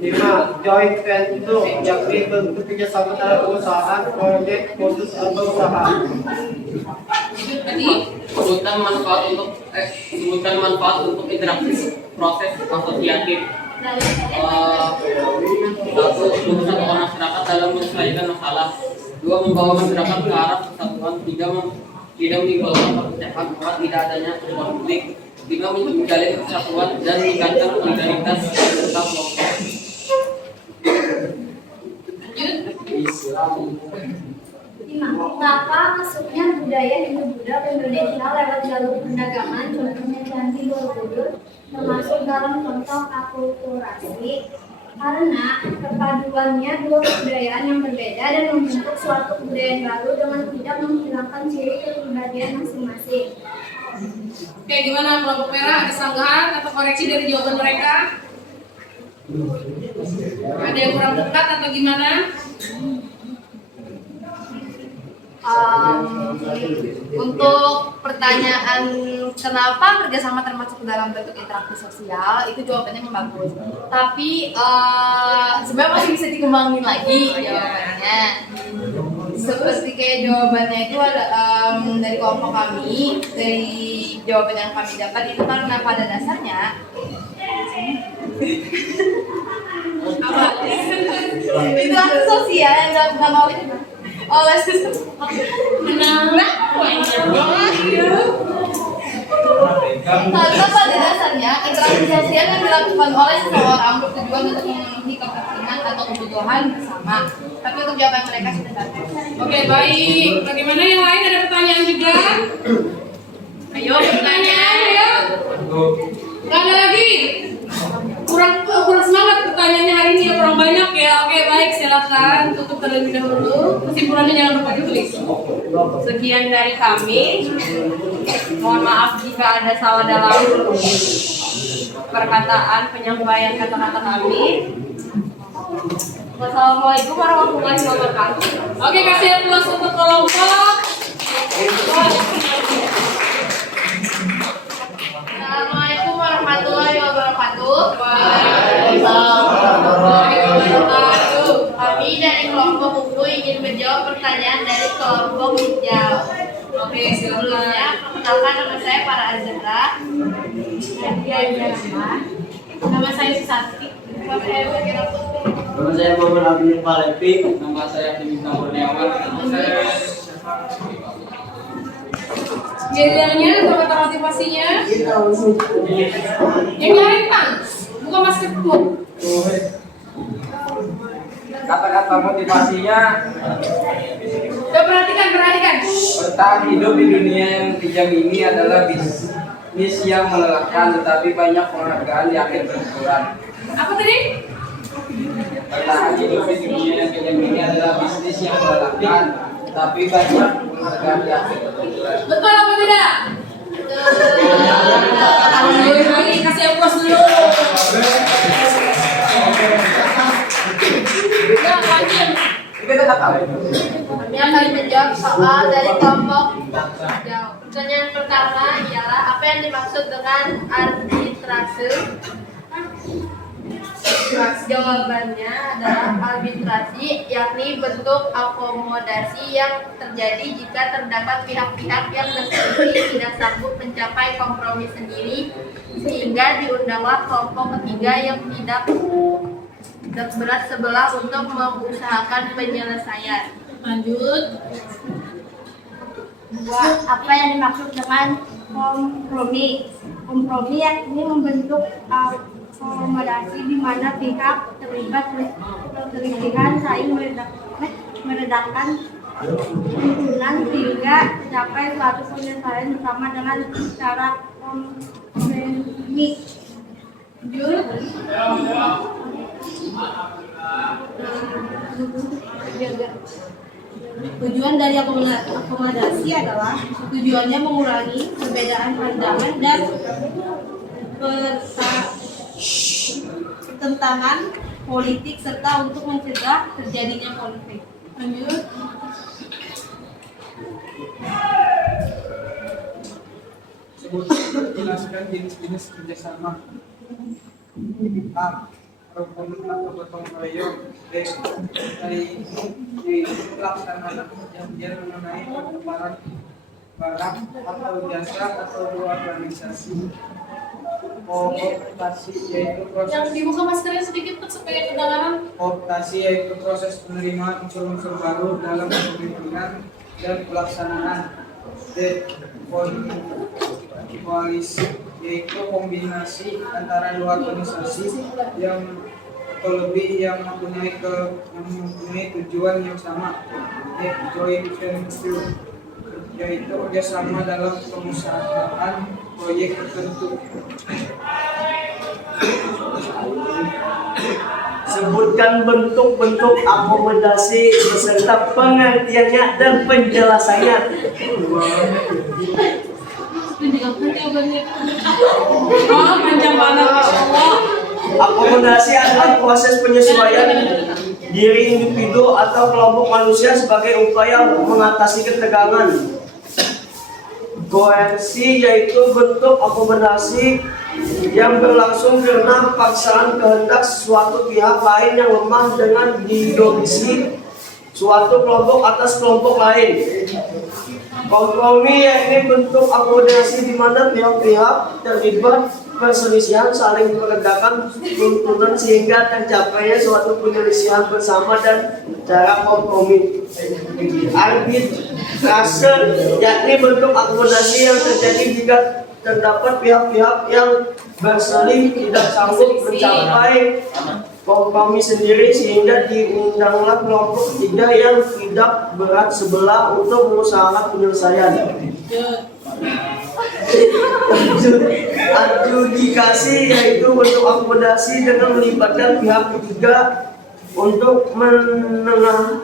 Lima, joint venture, yakni bentuk kerjasama dalam perusahaan, proyek khusus atau usaha. Sebutkan manfaat untuk interaksi proses asosiatif. Satu, mempersatukan masyarakat dalam menyelesaikan masalah. Dua, membawa masyarakat ke arah persatuan. Tiga, tidak menimbulkan perpecahan. Empat, tidak adanya konflik. Lima, menjalin persatuan dan meningkatkan solidaritas serta kelompok. Mengapa masuknya budaya Hindu-Buddha ke Indonesia lewat jalur perdagangan, contohnya Candi Borobudur, termasuk dalam contoh akulturasi? Karena perpaduannya dua kebudayaan yang berbeda dan membentuk suatu kebudayaan baru dengan tidak menghilangkan ciri kepribadian masing-masing. Oke, gimana kelompok merah? Ada sanggahan atau koreksi dari jawaban mereka? Ada yang kurang tepat atau gimana? Untuk pertanyaan kenapa kerjasama termasuk dalam bentuk interaksi sosial, itu jawabannya bagus. Tapi sebenarnya masih bisa dikembangin lagi jawabannya. Seperti kayak jawabannya itu ada dari kelompok kami, dari jawaban yang kami dapat itu karena pada dasarnya interaksi sosial yang dilakukan oleh karena pada dasarnya interaksi sosial yang dilakukan oleh seseorang bertujuan untuk memenuhi kepentingan atau kebutuhan bersama. Tapi untuk jawaban mereka sudah dapat. Oke, baik. Bagaimana yang lain? Ada pertanyaan juga? Ayo, pertanyaan, ayo. Gak ada lagi? Kurang semangat pertanyaannya hari ini, kurang banyak ya. Oke, baik, silakan tutup terlebih dahulu. Kesimpulannya jangan lupa ditulis. Sekian dari kami. Mohon maaf jika ada salah dalam perkataan penyampaian kata-kata kami. Wassalamualaikum warahmatullahi wabarakatuh. Oke, kasih aplaus untuk kelompok. Assalamualaikum warahmatullahi wabarakatuh. Kami dari kelompok buku ingin menjawab pertanyaan dari kelompok hijau. Oke, Sebelumnya, perkenalkan nama saya Farah Azhara. Nama saya Susanti. Nama saya Muhammad Abdul Palepi. Nama saya Bintang Kurniawan. Gilirannya atau kata motivasinya? Yang lain kan? Bukan Mas Ketua. Kata-kata motivasinya Perhatikan. bertahan hidup di dunia yang kejam ini adalah bisnis yang melelahkan, tetapi banyak penghargaan di akhir berkurang. Apa tadi? Bertahan hidup di dunia yang kejam ini adalah bisnis yang melelahkan, tapi banyak penghargaan di akhir berkurang. Betul apa tidak? Alhamdulillah, kasih aplaus dulu. Ya, lanjut. Kami akan menjawab soal dari kelompok hijau. Pertanyaan pertama ialah apa yang dimaksud dengan arbitrase? Jawabannya adalah arbitrasi, yakni bentuk akomodasi yang terjadi jika terdapat pihak-pihak yang berselisih tidak sanggup mencapai kompromi sendiri, sehingga diundanglah kelompok ketiga yang tidak berat sebelah untuk mengusahakan penyelesaian. Lanjut. Apa yang dimaksud dengan kompromi? Kompromi yakni membentuk akomodasi di mana pihak terlibat perselisihan saling meredakan tuntunan sehingga mencapai suatu penyelesaian bersama dengan cara kompromi. Tujuan dari akomodasi adalah tujuannya mengurangi perbedaan pandangan dan pertentangan politik serta untuk mencegah terjadinya konflik. Lanjut. Jelaskan jenis-jenis kerjasama. A. Rukun atau gotong royong. B. Dari pelaksanaan perjanjian mengenai pertukaran barang atau jasa atau organisasi. Kooptasi yaitu proses. Yang dibuka maskernya sedikit tuh supaya kedengaran. Kooptasi yaitu proses penerimaan unsur-unsur baru dalam kepemimpinan dan pelaksanaan. D. Koalisi yaitu kombinasi antara dua organisasi yang atau lebih yang mempunyai tujuan yang sama. D. Joint venture yaitu kerjasama dalam pengusahaan proyek tertentu. Sebutkan bentuk-bentuk akomodasi beserta pengertiannya dan penjelasannya. Oh, panjang banget, Masya Allah. Akomodasi adalah proses penyesuaian diri individu atau kelompok manusia sebagai upaya mengatasi ketegangan. Koersi yaitu bentuk akomodasi yang berlangsung karena paksaan kehendak suatu pihak lain yang lemah dengan didomisi suatu kelompok atas kelompok lain. Kompromi yakni bentuk akomodasi di mana pihak-pihak terlibat perselisihan saling meredakan tuntunan sehingga tercapainya suatu penyelesaian bersama dan cara kompromi. Arbitrase yakni bentuk akomodasi yang terjadi jika terdapat pihak-pihak yang berselisih tidak sanggup mencapai kompromi sendiri sehingga diundanglah kelompok ketiga yang tidak berat sebelah untuk mengusahakan penyelesaian. Adjudikasi yaitu bentuk akomodasi dengan melibatkan pihak ketiga untuk penenangan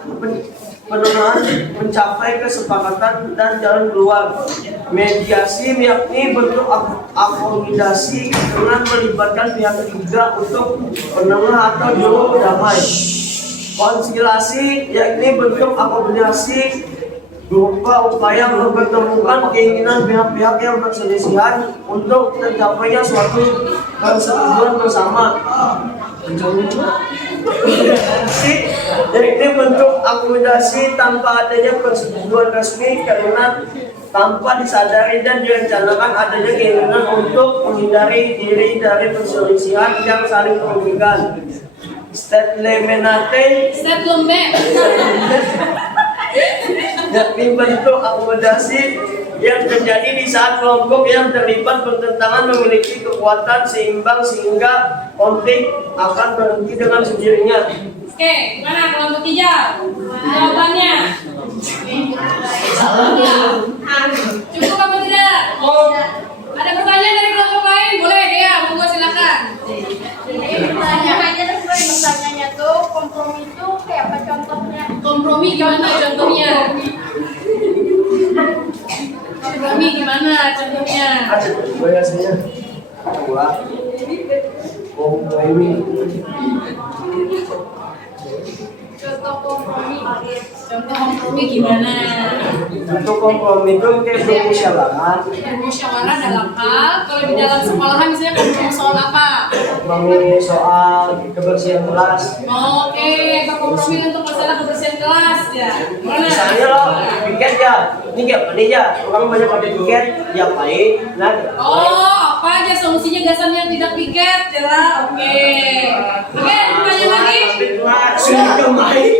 mencapai kesepakatan dan jalan keluar. Mediasi yakni bentuk akomodasi dengan melibatkan pihak ketiga untuk penengah atau juru damai. Konsilasi yakni bentuk akomodasi berupa upaya mempertemukan keinginan pihak-pihak yang berselisihan untuk tercapainya suatu persetujuan bersama. Ini bentuk akomodasi tanpa adanya persetujuan resmi karena tanpa disadari dan direncanakan adanya keinginan untuk menghindari diri dari perselisihan yang saling merugikan. Settlement yakni bentuk akomodasi yang terjadi di saat kelompok yang terlibat bertentangan memiliki kekuatan seimbang sehingga konflik akan berhenti dengan sendirinya. Oke, gimana kelompok hijau? Jawabannya? Cukup apa tidak? Ada pertanyaan dari kelompok lain? Boleh ya, monggo silakan. Pertanyaannya tuh kompromi itu kayak apa contohnya? Kompromi gimana contohnya? Kompromi gimana contohnya? Biasanya kompromi. Contoh kompromi. Contoh kompromi gimana? Untuk kompromi itu kayak bermusyawarah. Bermusyawarah dalam hal, kalau di dalam sekolahan misalnya kompromi soal apa? Kompromi soal kebersihan kelas. Oke, berkompromi untuk masalah kebersihan kelas ya. Mana? Misalnya lo tiket ya, ini gak pedih ya, orang banyak pakai tiket, ya baik. Nah, oh, apa aja solusinya gasan yang tidak piket ya? Oke. Oke, pertanyaan lagi. sudah baik.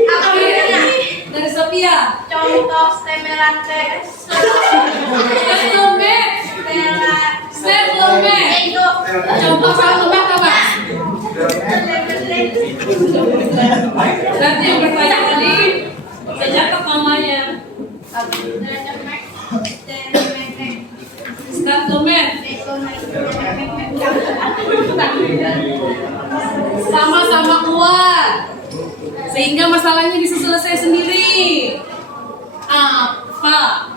Dari Sophia. Contoh stemelante. Contoh soal lembak apa? Berarti yang bertanya tadi sehingga masalahnya bisa selesai sendiri. Apa?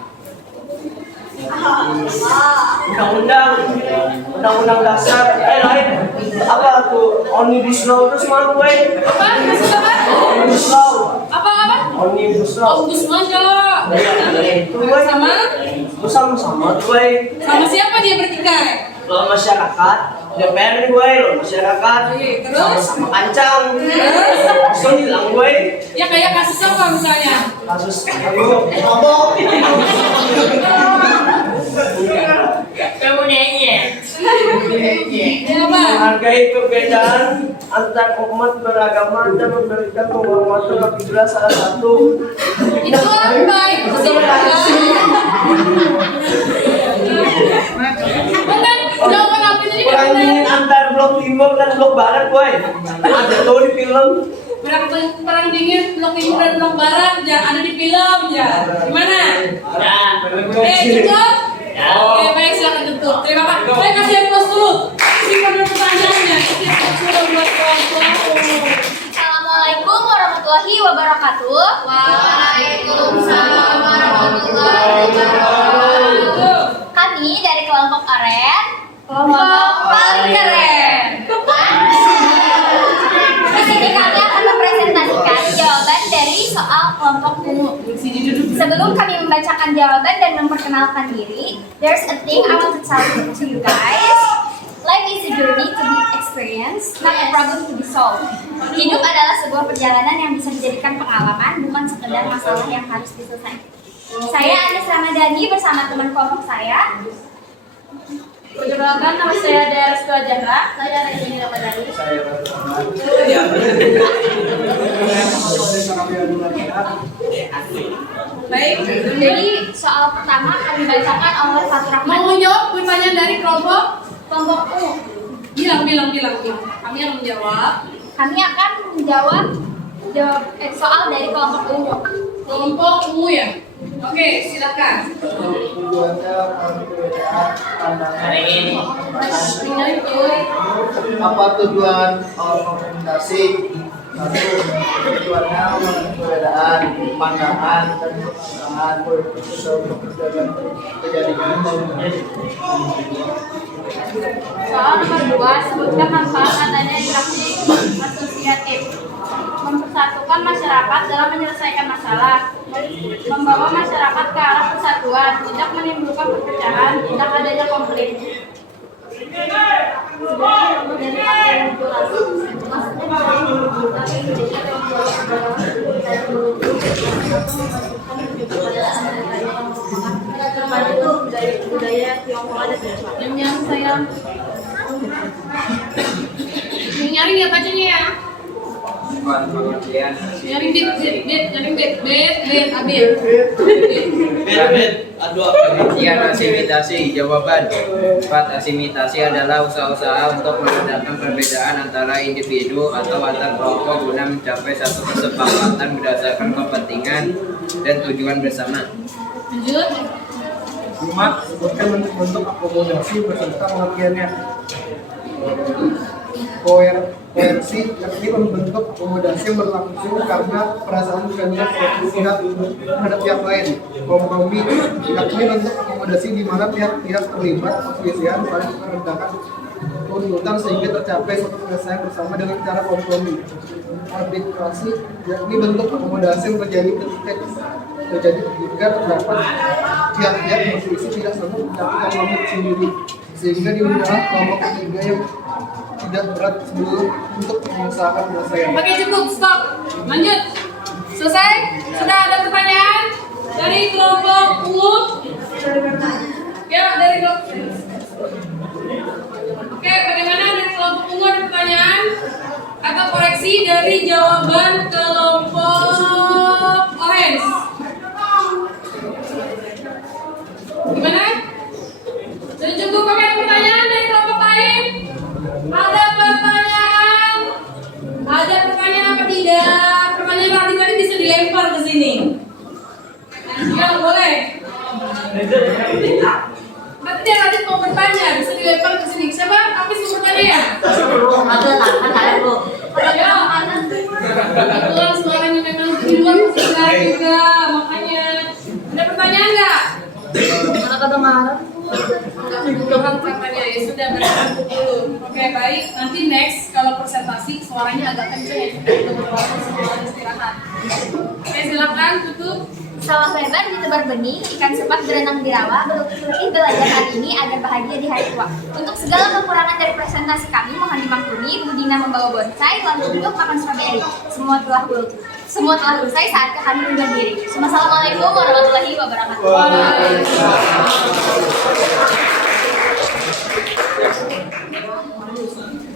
Undang-undang dasar lain apa tuh omnibus law itu semua gue Apa? Maksud apa? omnibus law Apa? omnibus law Ombudsman kalau sama gue sama siapa dia bertikai? lawan masyarakat DPR gue lawan masyarakat Terus? sama kancang so hilang gue Ya kayak kasus apa misalnya? kasus Kamu nanya. menghargai perbedaan antar umat beragama dan memberikan penghormatan apabila salah satu Itu apa? Itu kesimpulan. Benar, jawaban apa tadi? perandingan antar blok timur dan blok barat gue ada tuh di film Perang dingin blok timur dan blok barat ya ada di film ya. Gimana? Cukup? Oke, baik silakan tutup. Terima kasih. Saya kasih pos dulu. Simpan pertanyaannya. Buat kelompok. Assalamualaikum warahmatullahi wabarakatuh. Waalaikumsalam warahmatullahi wabarakatuh. Kami dari kelompok Aren, kelompok paling keren. Di sini kami akan mempresentasikan jawaban dari soal kelompok ungu. Sebelum kami membacakan jawaban dan memperkenalkan diri, there's a thing I want to tell to you guys. Life is a journey to be experienced, not a problem to be solved. Hidup adalah sebuah perjalanan yang bisa dijadikan pengalaman, bukan sekedar masalah yang harus diselesaikan. Saya Anis Ramadhani bersama teman kelompok saya. Perkenalkan, nama saya Derstua Jahra. Saya Regina Ramadhani. Baik, jadi soal pertama kami bacakan oleh Fatur Rahman. Mau menjawab pertanyaan dari kelompok U. Bilang. Kami yang menjawab. Kami akan menjawab soal dari kelompok ungu. Kelompok ungu ya. Oke, silakan. tujuannya perbedaan pandangan Apa tujuan rekomendasi? Satu, tujuannya perbedaan pandangan dan perkembangan kejadian Soal nomor 2, sebutkan manfaat adanya interaksi asosiatif. Mempersatukan masyarakat dalam menyelesaikan masalah, membawa masyarakat ke arah persatuan, tidak menimbulkan perpecahan, tidak adanya konflik. Budaya Tionghoa dan Jepang. Yang saya nyari ya bacanya ya. Pengertian Nyari bet Abil. pengertian asimilasi. Jawaban 4. Asimilasi adalah usaha-usaha untuk meredakan perbedaan antara individu atau antar kelompok guna mencapai satu kesepakatan berdasarkan kepentingan dan tujuan bersama. Lanjut. 5. Sebutkan bentuk akomodasi beserta pengertiannya. Koersi yakni membentuk akomodasi yang berlangsung karena perasaan kehendak suatu pihak terhadap pihak lain. Kompromi yakni bentuk akomodasi di mana pihak-pihak terlibat perselisihan saling merendahkan tuntutan sehingga tercapai suatu penyelesaian bersama dengan cara kompromi. Arbitrasi yakni bentuk akomodasi yang terjadi jika terdapat pihak-pihak berselisih tidak sanggup mencapai kelompok sendiri sehingga diundang kelompok ketiga yang tidak berat sebelum untuk mengusahakan penyelesaian. Oke, cukup, stop. Lanjut. Selesai? Sudah ada pertanyaan dari kelompok ungu? Ya, dari kelompok. Oke, bagaimana dari kelompok ungu ada pertanyaan atau koreksi dari jawaban kelompok orange? Gimana? Sudah cukup? Oke, ada pertanyaan dari kelompok lain? Ada pertanyaan? Ada pertanyaan apa tidak? Pertanyaan tadi bisa dilempar ke sini. Ya, boleh. Berarti dia tadi mau bertanya, bisa dilempar ke sini. Siapa? Apa sih bertanya ya? Ada lah, kan ada Bu. Ya, kebetulan semua juga, makanya. Ada pertanyaan nggak? Mana kata marah? Orang katanya ya sudah berhenti dulu. Oke baik, nanti next kalau presentasi suaranya agak kenceng ya, teman-teman semua istirahat. Oke silakan tutup. Sawah lebar ditebar benih, ikan sepat berenang di rawa, berlatih belajar hari ini agar bahagia di hari tua. Untuk segala kekurangan dari presentasi kami mohon dimaklumi. Budina membawa bonsai, lalu duduk makan strawberry. Semua telah selesai saatnya kami undur diri. Assalamualaikum warahmatullahi wabarakatuh.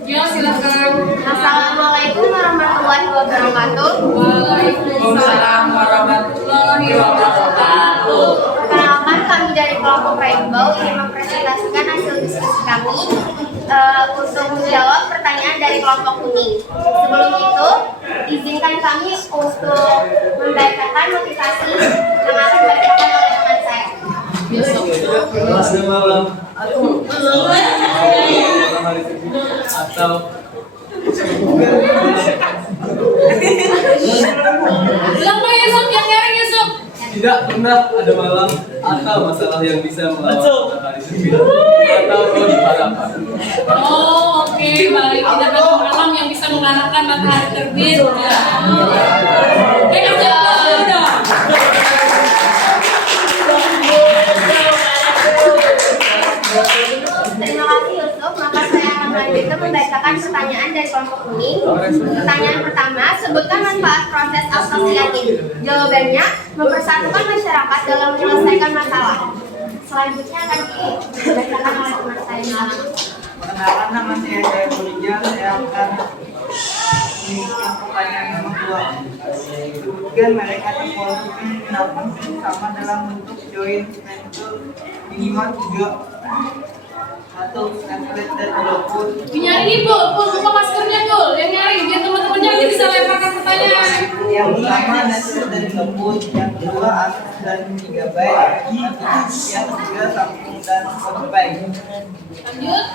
Ya silakan. Assalamualaikum warahmatullahi wabarakatuh. Waalaikumsalam warahmatullahi wabarakatuh. Perkenalkan, kami dari kelompok Rainbow ingin mempresentasikan hasil diskusi kami untuk menjawab pertanyaan dari kelompok kuning. Sebelum itu, izinkan kami untuk membacakan motivasi yang akan dibacakan oleh teman saya. Selamat malam. Atau Bilang Pak Yusuf, yang nyaring Yusuf. tidak pernah ada malam atau masalah yang bisa melawan matahari terbit atau harapan. Oh oke baik, tidak ada malam yang bisa mengalahkan matahari terbit. Ya. Kerja udah. Terima kasih Yusuf, maka saya akan melanjutkan membacakan pertanyaan dari kelompok kuning. Pertanyaan pertama, sebutkan manfaat proses asosiatif. Jawabannya, mempersatukan masyarakat dalam menyelesaikan masalah. Selanjutnya akan dibacakan oleh teman saya. Perkenalan, nama saya Saiful Rijal. Saya akan mengingat pertanyaan nomor 2. Sebutkan mereka terpolong menggunakan sama dalam bentuk joint venture minimal 3 atau template dan output. Nyari Pul, buka maskernya Pul, yang nyari biar teman-temannya nanti bisa lemparkan pertanyaan. Yang pertama network dan input, yang kedua akses dan gigabyte, yang ketiga sambung dan compact. Lanjut.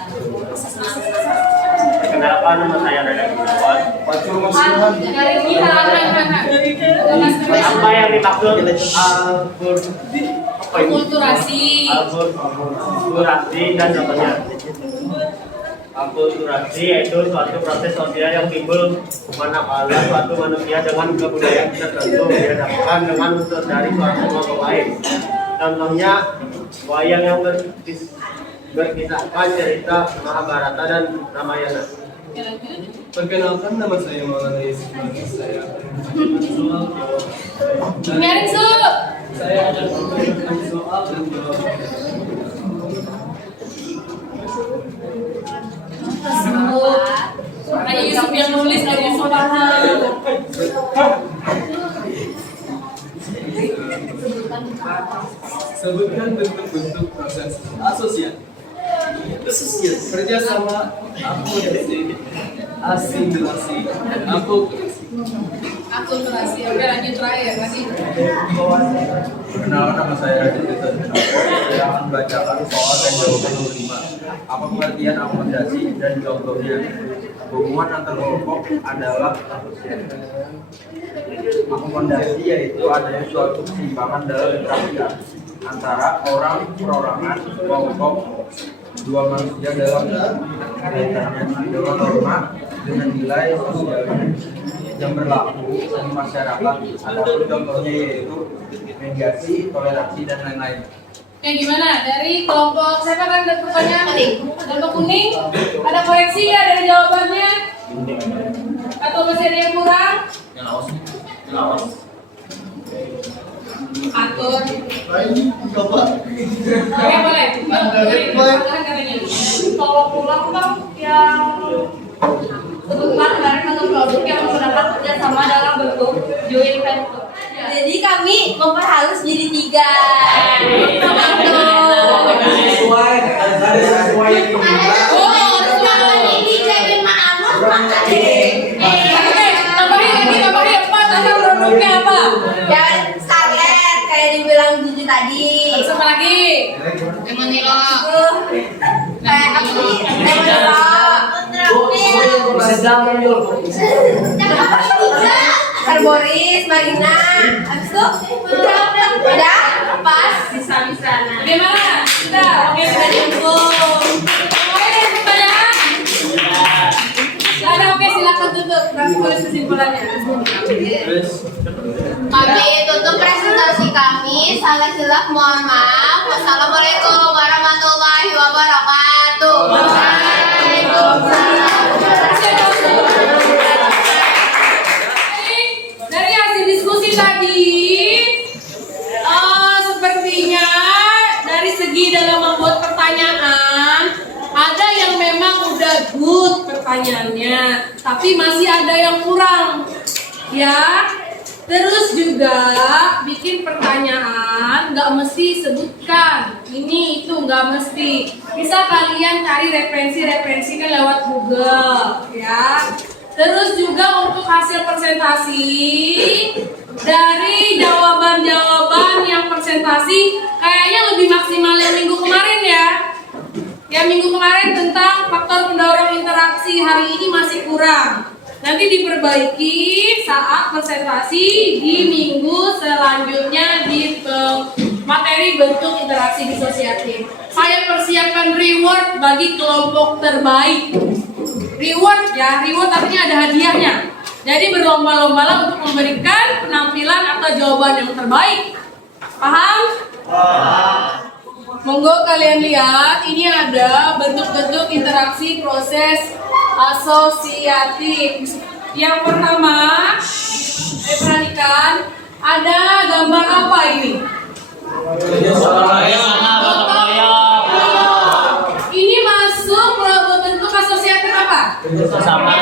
Perkenalkan, nama saya Dada Iwan. Nyari Apa yang dimaksud akulturasi? Akulturasi dan contohnya. Akulturasi yaitu suatu proses sosial yang timbul manakala suatu manusia dengan kebudayaan tertentu dihadapkan dengan unsur dari suatu kelompok lain. Contohnya wayang yang berkisahkan cerita Mahabharata dan Ramayana. Perkenalkan, nama saya Maulana Yusuf. Saya Nyari Sup. saya akan memberikan soal dan jawaban. Makanya Yusuf yang nulis dari Yusuf paham. Sebutkan bentuk-bentuk proses asosiasi. Kerjasama, akomodasi, asimilasi, dan akulturasi. Akulturasi. Oke lanjut terakhir tadi. Perkenalkan, nama saya Radit Desa. Saya akan membacakan soal dan jawaban nomor 5. Apa pengertian akomodasi dan contohnya? Hubungan antar kelompok adalah asosiasi. Akomodasi yaitu adanya suatu keseimbangan dalam interaksi antara orang, perorangan, kelompok, dua manusia dalam kaitannya dengan norma dengan nilai sosial yang berlaku di masyarakat. Adapun contohnya yaitu mediasi, toleransi dan lain-lain. Oke gimana? Dari kelompok siapa kan ada pertanyaan? Kelompok kuning. Ada koreksi nggak dari jawabannya? Atau masih ada yang kurang? Atur. Coba. Oke boleh. Katanya. Kalau pulang bang yang sebutkan barang atau produk yang menggunakan kerjasama dalam bentuk joint venture. Jadi kami memperhalus jadi 3. Tambahin 4 asal produknya apa? Ya Scarlett kayak dibilang Gigi tadi. Terus apa lagi? Manila. Kayak apa sih? Manila. Boris, Marina. Habis itu udah pas. Bisa. Nah. Gimana? Sudah, oke sudah dihukum. Oke, pertanyaan? Ada oke silakan tutup. Nanti tulis kesimpulannya. Kami tutup presentasi kami. Salah silap mohon maaf. Wassalamualaikum warahmatullahi wabarakatuh. Dari hasil diskusi tadi, sepertinya dari segi dalam membuat pertanyaan, ada yang memang udah good pertanyaannya, tapi masih ada yang kurang, ya. Terus juga bikin pertanyaan nggak mesti sebutkan ini itu, nggak mesti. Bisa kalian cari referensinya lewat Google, ya. Terus juga untuk hasil presentasi dari jawaban-jawaban yang presentasi kayaknya lebih maksimal yang minggu kemarin ya. Yang minggu kemarin tentang faktor pendorong interaksi hari ini masih kurang. Nanti diperbaiki saat presentasi di minggu selanjutnya di materi bentuk interaksi disosiatif. Saya persiapkan reward bagi kelompok terbaik. Reward ya, reward artinya ada hadiahnya. Jadi berlomba-lombalah untuk memberikan penampilan atau jawaban yang terbaik. Paham? Monggo kalian lihat, ini ada bentuk-bentuk interaksi proses asosiatif. Yang pertama, perhatikan, ada gambar apa ini? Ini masuk bentuk asosiatif apa? Kerjasama.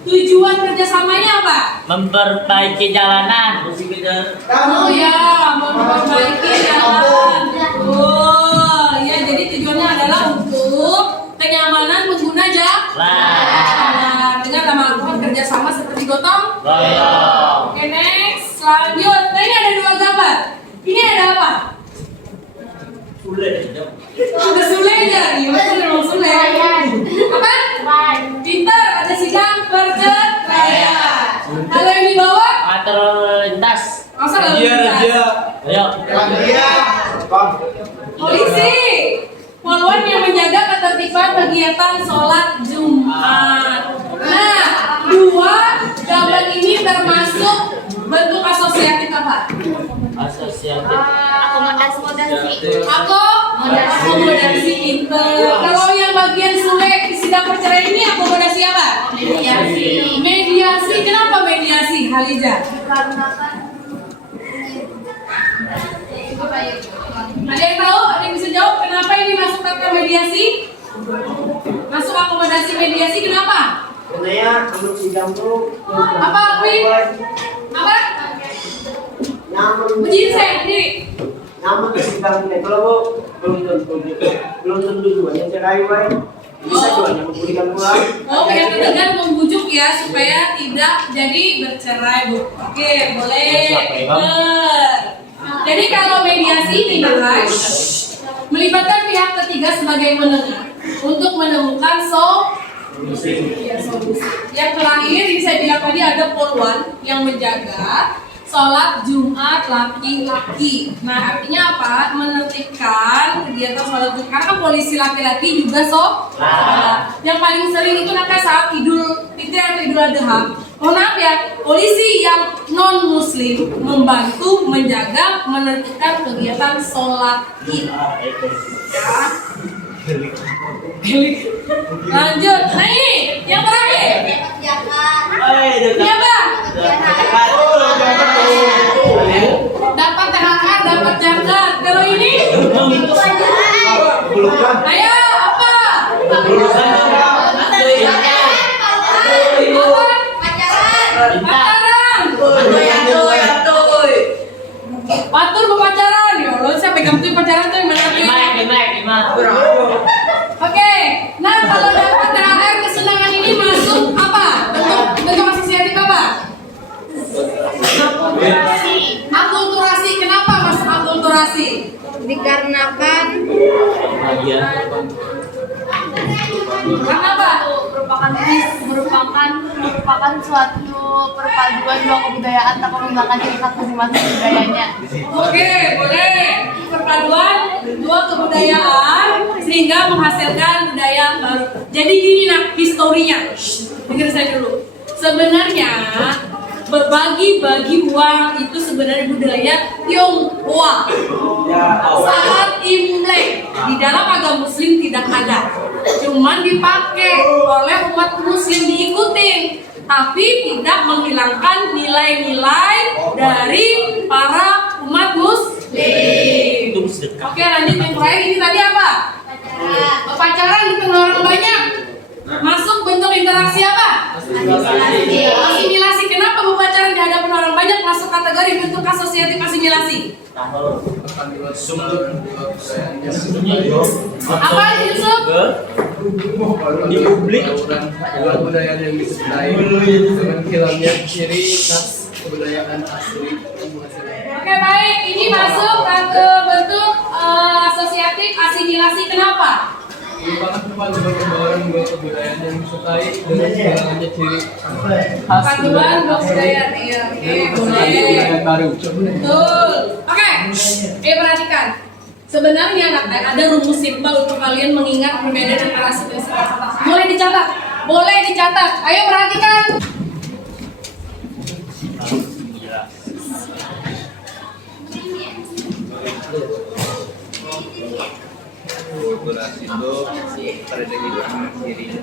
Tujuan kerjasamanya apa? Memperbaiki jalanan. Oh ya, memperbaiki jalan. Oh ya, jadi tujuannya adalah untuk kenyamanan pengguna jalan. Dengan melakukan kerjasama seperti gotong royong. Oke, next. Lanjut. Nah, ini ada dua gambar. Ini ada apa? Ada Sule aja. Iya, Sule. Apa? Pintar. Ada sidang perceraian. Kalau yang di bawah? Lintas. Masa lalu lintas? Ayo. Polisi. Poluan yang menjaga ketertiban kegiatan sholat Jumat. Nah, dua gambar ini termasuk bentuk asosiatif apa? Asosiatif. Akomodasi pinter. Kalau yang bagian Sule di sidang perceraian ini akomodasi apa? Mediasi. Kenapa mediasi, Haliza? Ada yang tahu? Ada yang bisa jawab kenapa ini masuk ke mediasi? Masuk akomodasi mediasi kenapa? Karena untuk sidang tuh Apa, Win? Apa? nyaman. Ujiin saya sendiri. Nyaman ke sidang ini. Kalau belum tentu juga yang cerai bisa juga yang memulihkan pulang. Oh, yang ketiga membujuk ya supaya tidak jadi bercerai, Bu. Oke, boleh. Jadi kalau mediasi dinilai melibatkan pihak ketiga sebagai penengah untuk menemukan solusi. Yang terakhir ini saya bilang tadi ada poluan yang menjaga sholat Jumat laki-laki. Nah, artinya apa? Menertibkan kegiatan sholat Jumat. Karena kan polisi laki-laki juga sholat. Yang paling sering itu namanya saat Idul Fitri atau Idul Adha. Mohon maaf ya, polisi yang non muslim membantu menjaga menertibkan kegiatan sholat Id. Lanjut, nah ini yang terakhir. Iya bang. Dapat THR, dapat jaket. Kalau ini? Ayo apa? Patur pacaran, ya Allah, saya pegang tuh pacaran tuh yang benar. Oke, nah kalau dapat THR kesenangan ini masuk apa? Bentuk asosiatif apa? Akulturasi. Kenapa masuk akulturasi? Dikarenakan Kenapa? merupakan suatu perpaduan dua kebudayaan tak menggunakan ciri khas masing-masing budayanya. Oke, boleh. Perpaduan dua kebudayaan sehingga menghasilkan budaya baru. Jadi gini nak historinya. Dengar saya dulu. Sebenarnya berbagi-bagi uang itu sebenarnya budaya Tionghoa. Saat Imlek di dalam agama Muslim tidak ada, cuman dipakai oleh umat Muslim diikutin, tapi tidak menghilangkan nilai-nilai dari para umat Muslim. Oke, lanjut yang terakhir ini tadi apa? Pacaran di tengah orang banyak. Masuk bentuk interaksi apa? Asimilasi. Kenapa berpacaran di hadapan orang banyak masuk kategori bentuk asosiatif asimilasi? Apa itu Yusuf? Di publik budaya yang disukai dengan hilangnya ciri khas kebudayaan asli. Oke, baik, ini masuk ke bentuk asosiatif asimilasi. Kenapa? Merupakan perpaduan dua kebudayaan yang disukai dengan hilangnya ciri khas Perpaduan dua kebudayaan. Iya, oke, boleh. baru. Betul. Oke, perhatikan. Sebenarnya ada rumus simpel untuk kalian mengingat perbedaan antara asli. Boleh dicatat. Boleh dicatat. Ayo perhatikan. Durasi itu pada kehidupan dirinya.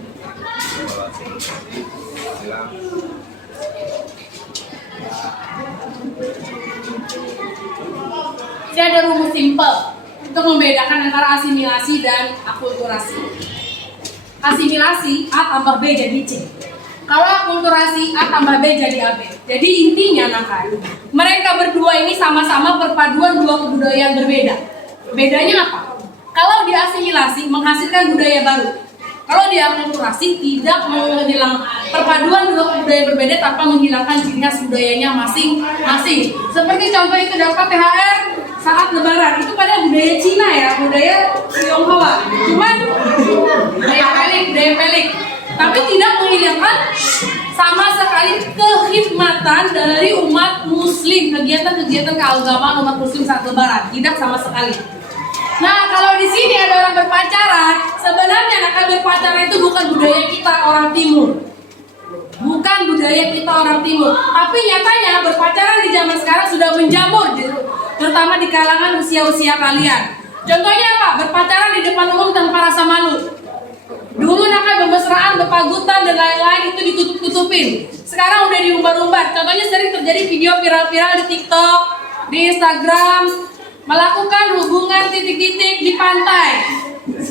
Jadi ada rumus simpel untuk membedakan antara asimilasi dan akulturasi. Asimilasi A tambah B jadi C. Kalau akulturasi A tambah B jadi AB. Jadi intinya nakal, mereka berdua ini sama-sama perpaduan dua kebudayaan berbeda. Bedanya apa? Kalau di asimilasi menghasilkan budaya baru. Kalau di akulturasi tidak menghilang perpaduan dua budaya berbeda tanpa menghilangkan ciri khas budayanya masing-masing. Seperti contoh itu dapat THR saat Lebaran itu pada budaya Cina ya, budaya Tionghoa. Cuman budaya pelik. Tapi tidak menghilangkan sama sekali kekhidmatan dari umat Muslim, kegiatan-kegiatan keagamaan umat Muslim saat Lebaran, tidak sama sekali. Nah, kalau di sini ada orang berpacaran, sebenarnya berpacaran itu bukan budaya kita orang Timur. Bukan budaya kita orang Timur. Tapi nyatanya berpacaran di zaman sekarang sudah menjamur, terutama di kalangan usia-usia kalian. Contohnya apa? Berpacaran di depan umum tanpa rasa malu. Dulu bermesraan, berpagutan dan lain-lain itu ditutup-tutupin. Sekarang udah diumbar-umbar. Contohnya sering terjadi video viral-viral di TikTok, di Instagram, melakukan hubungan titik-titik di pantai.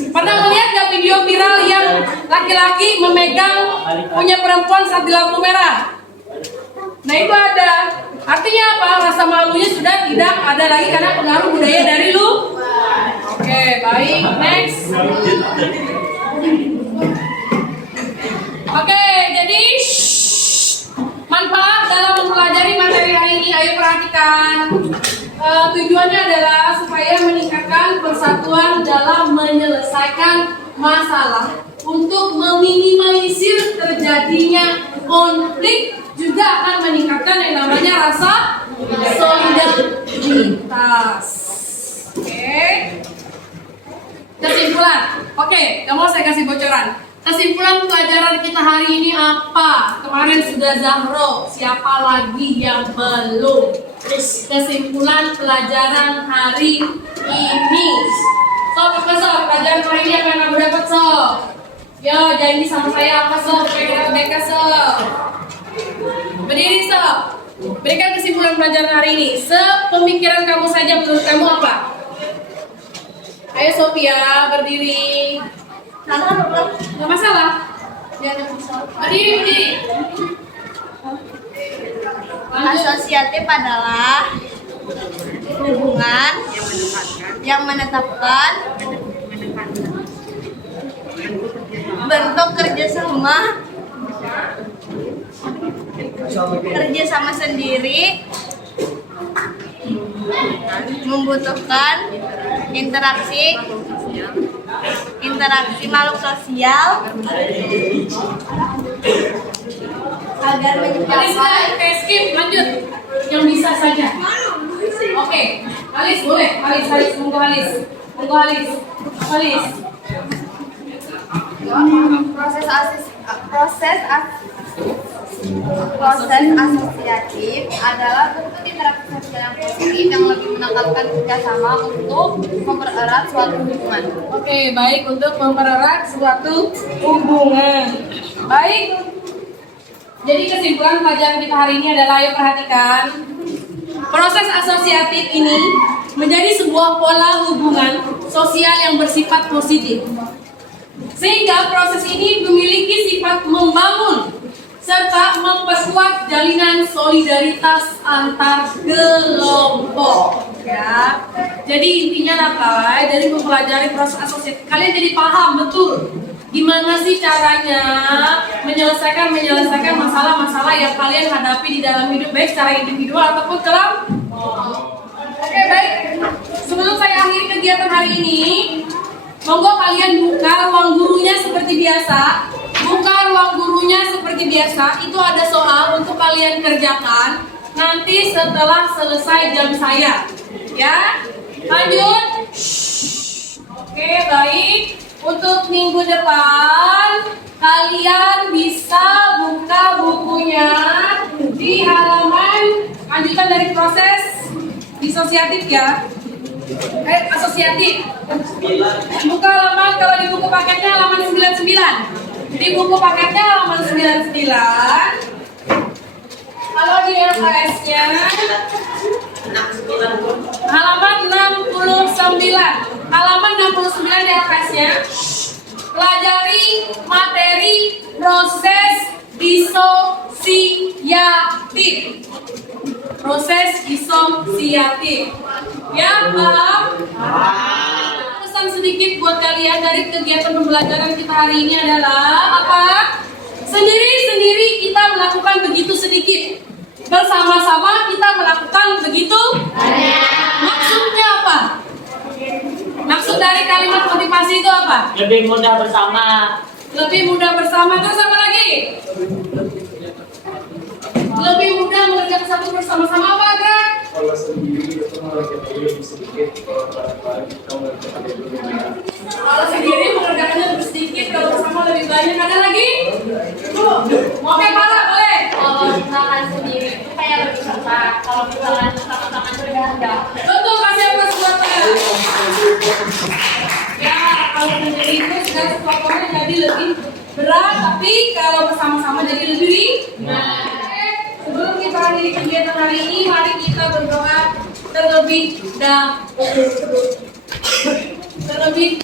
Pernah melihat gak video viral yang laki-laki memegang punya perempuan saat di lampu merah? Nah itu ada. Artinya apa? Rasa malunya sudah tidak ada lagi karena pengaruh budaya dari lu. Oke, baik. Next. Oke, jadi manfaat dalam mempelajari materi hari ini, ayo perhatikan. Tujuannya adalah supaya meningkatkan persatuan dalam menyelesaikan masalah, untuk meminimalisir terjadinya konflik, juga akan meningkatkan yang namanya rasa solidaritas. Oke. Kesimpulan. Oke, kamu saya kasih bocoran. Kesimpulan pelajaran kita hari ini apa? Kemarin sudah Zahro, siapa lagi yang belum? Kesimpulan pelajaran hari ini. Sob, apa sob? Pelajaran hari ini apa yang kamu dapat sob? Yo, janji sama saya apa sob? Supaya kita beka sob. Berdiri sob. Berikan kesimpulan pelajaran hari ini. Sepemikiran kamu saja, menurut kamu apa? Ayo Sophia, berdiri. Nggak masalah. Berdiri. Asosiatif adalah hubungan yang menetapkan bentuk kerjasama sendiri, membutuhkan interaksi makhluk sosial agar Alis, menyediakan skip, lanjut. Yang bisa saja. Oke, Alis boleh. Alis, monggo Alis. Proses asosiatif adalah bentuk interaksi sosial yang positif yang lebih menekankan kerjasama untuk mempererat suatu hubungan. Oke, baik, untuk mempererat suatu hubungan. Baik. Jadi kesimpulan pelajaran kita hari ini adalah, ayo perhatikan. Proses asosiatif ini menjadi sebuah pola hubungan sosial yang bersifat positif. Sehingga proses ini memiliki sifat membangun serta memperkuat jalinan solidaritas antar kelompok. Ya. Jadi intinya apa? Dari mempelajari proses asosiatif, kalian jadi paham betul gimana sih caranya menyelesaikan masalah-masalah yang kalian hadapi di dalam hidup, baik secara individual ataupun kelompok. Oke, baik. Sebelum saya akhiri kegiatan hari ini, monggo kalian buka ruang gurunya seperti biasa. Itu ada soal untuk kalian kerjakan nanti setelah selesai jam saya. Ya, lanjut. Oke, baik. Untuk minggu depan kalian bisa buka bukunya di halaman lanjutan dari proses disosiatif ya. Asosiatif. Buka halaman, kalau di buku paketnya halaman 99. Di buku paketnya halaman 99. Kalau di LKS-nya halaman 69. Halaman 69 di LKS-nya. Pelajari materi proses disosiatif. Ya, paham? Pesan sedikit buat kalian dari kegiatan pembelajaran kita hari ini adalah apa? Sendiri-sendiri kita melakukan begitu sedikit. Bersama-sama kita melakukan begitu banyak. Maksudnya apa? Maksud dari kalimat motivasi itu apa? Lebih mudah bersama. Terus apa lagi? Lebih mudah mengerjakan satu bersama-sama, apa Agrak? Kalau sendiri itu mengerjakan lebih sedikit, kalau bareng-bareng kita mengerjakan lebih banyak. Kalau sendiri mengerjakannya lebih sedikit, kalau bersama lebih banyak. Ada lagi? Oke, Para, boleh? Kalau misalkan sendiri itu kayak lebih susah. Kalau misalkan sama-sama berganda. Betul, kasih aplaus buat saya. Ya, kalau sendiri itu segala sesuatunya jadi lebih berat, tapi kalau bersama-sama jadi lebih ringan. Sebelum kita akhiri kegiatan hari ini, mari kita berdoa terlebih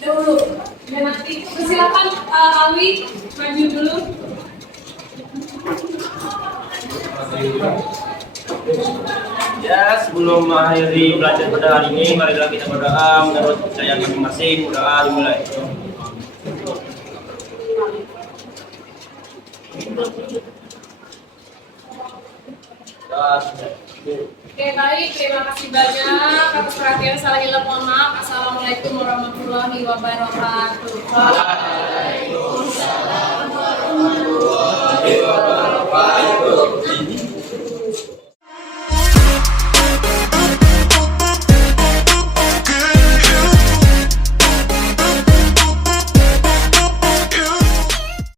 dahulu. Dan nanti silakan Alwi maju dulu. Ya, sebelum mengakhiri belajar pada hari ini, marilah kita berdoa menurut percayaan masing-masing. Doa dimulai. Oke, baik, terima kasih banyak atas perhatian. Salah hilaf, mohon maaf. Assalamualaikum warahmatullahi wabarakatuh. Waalaikumsalam warahmatullahi wabarakatuh.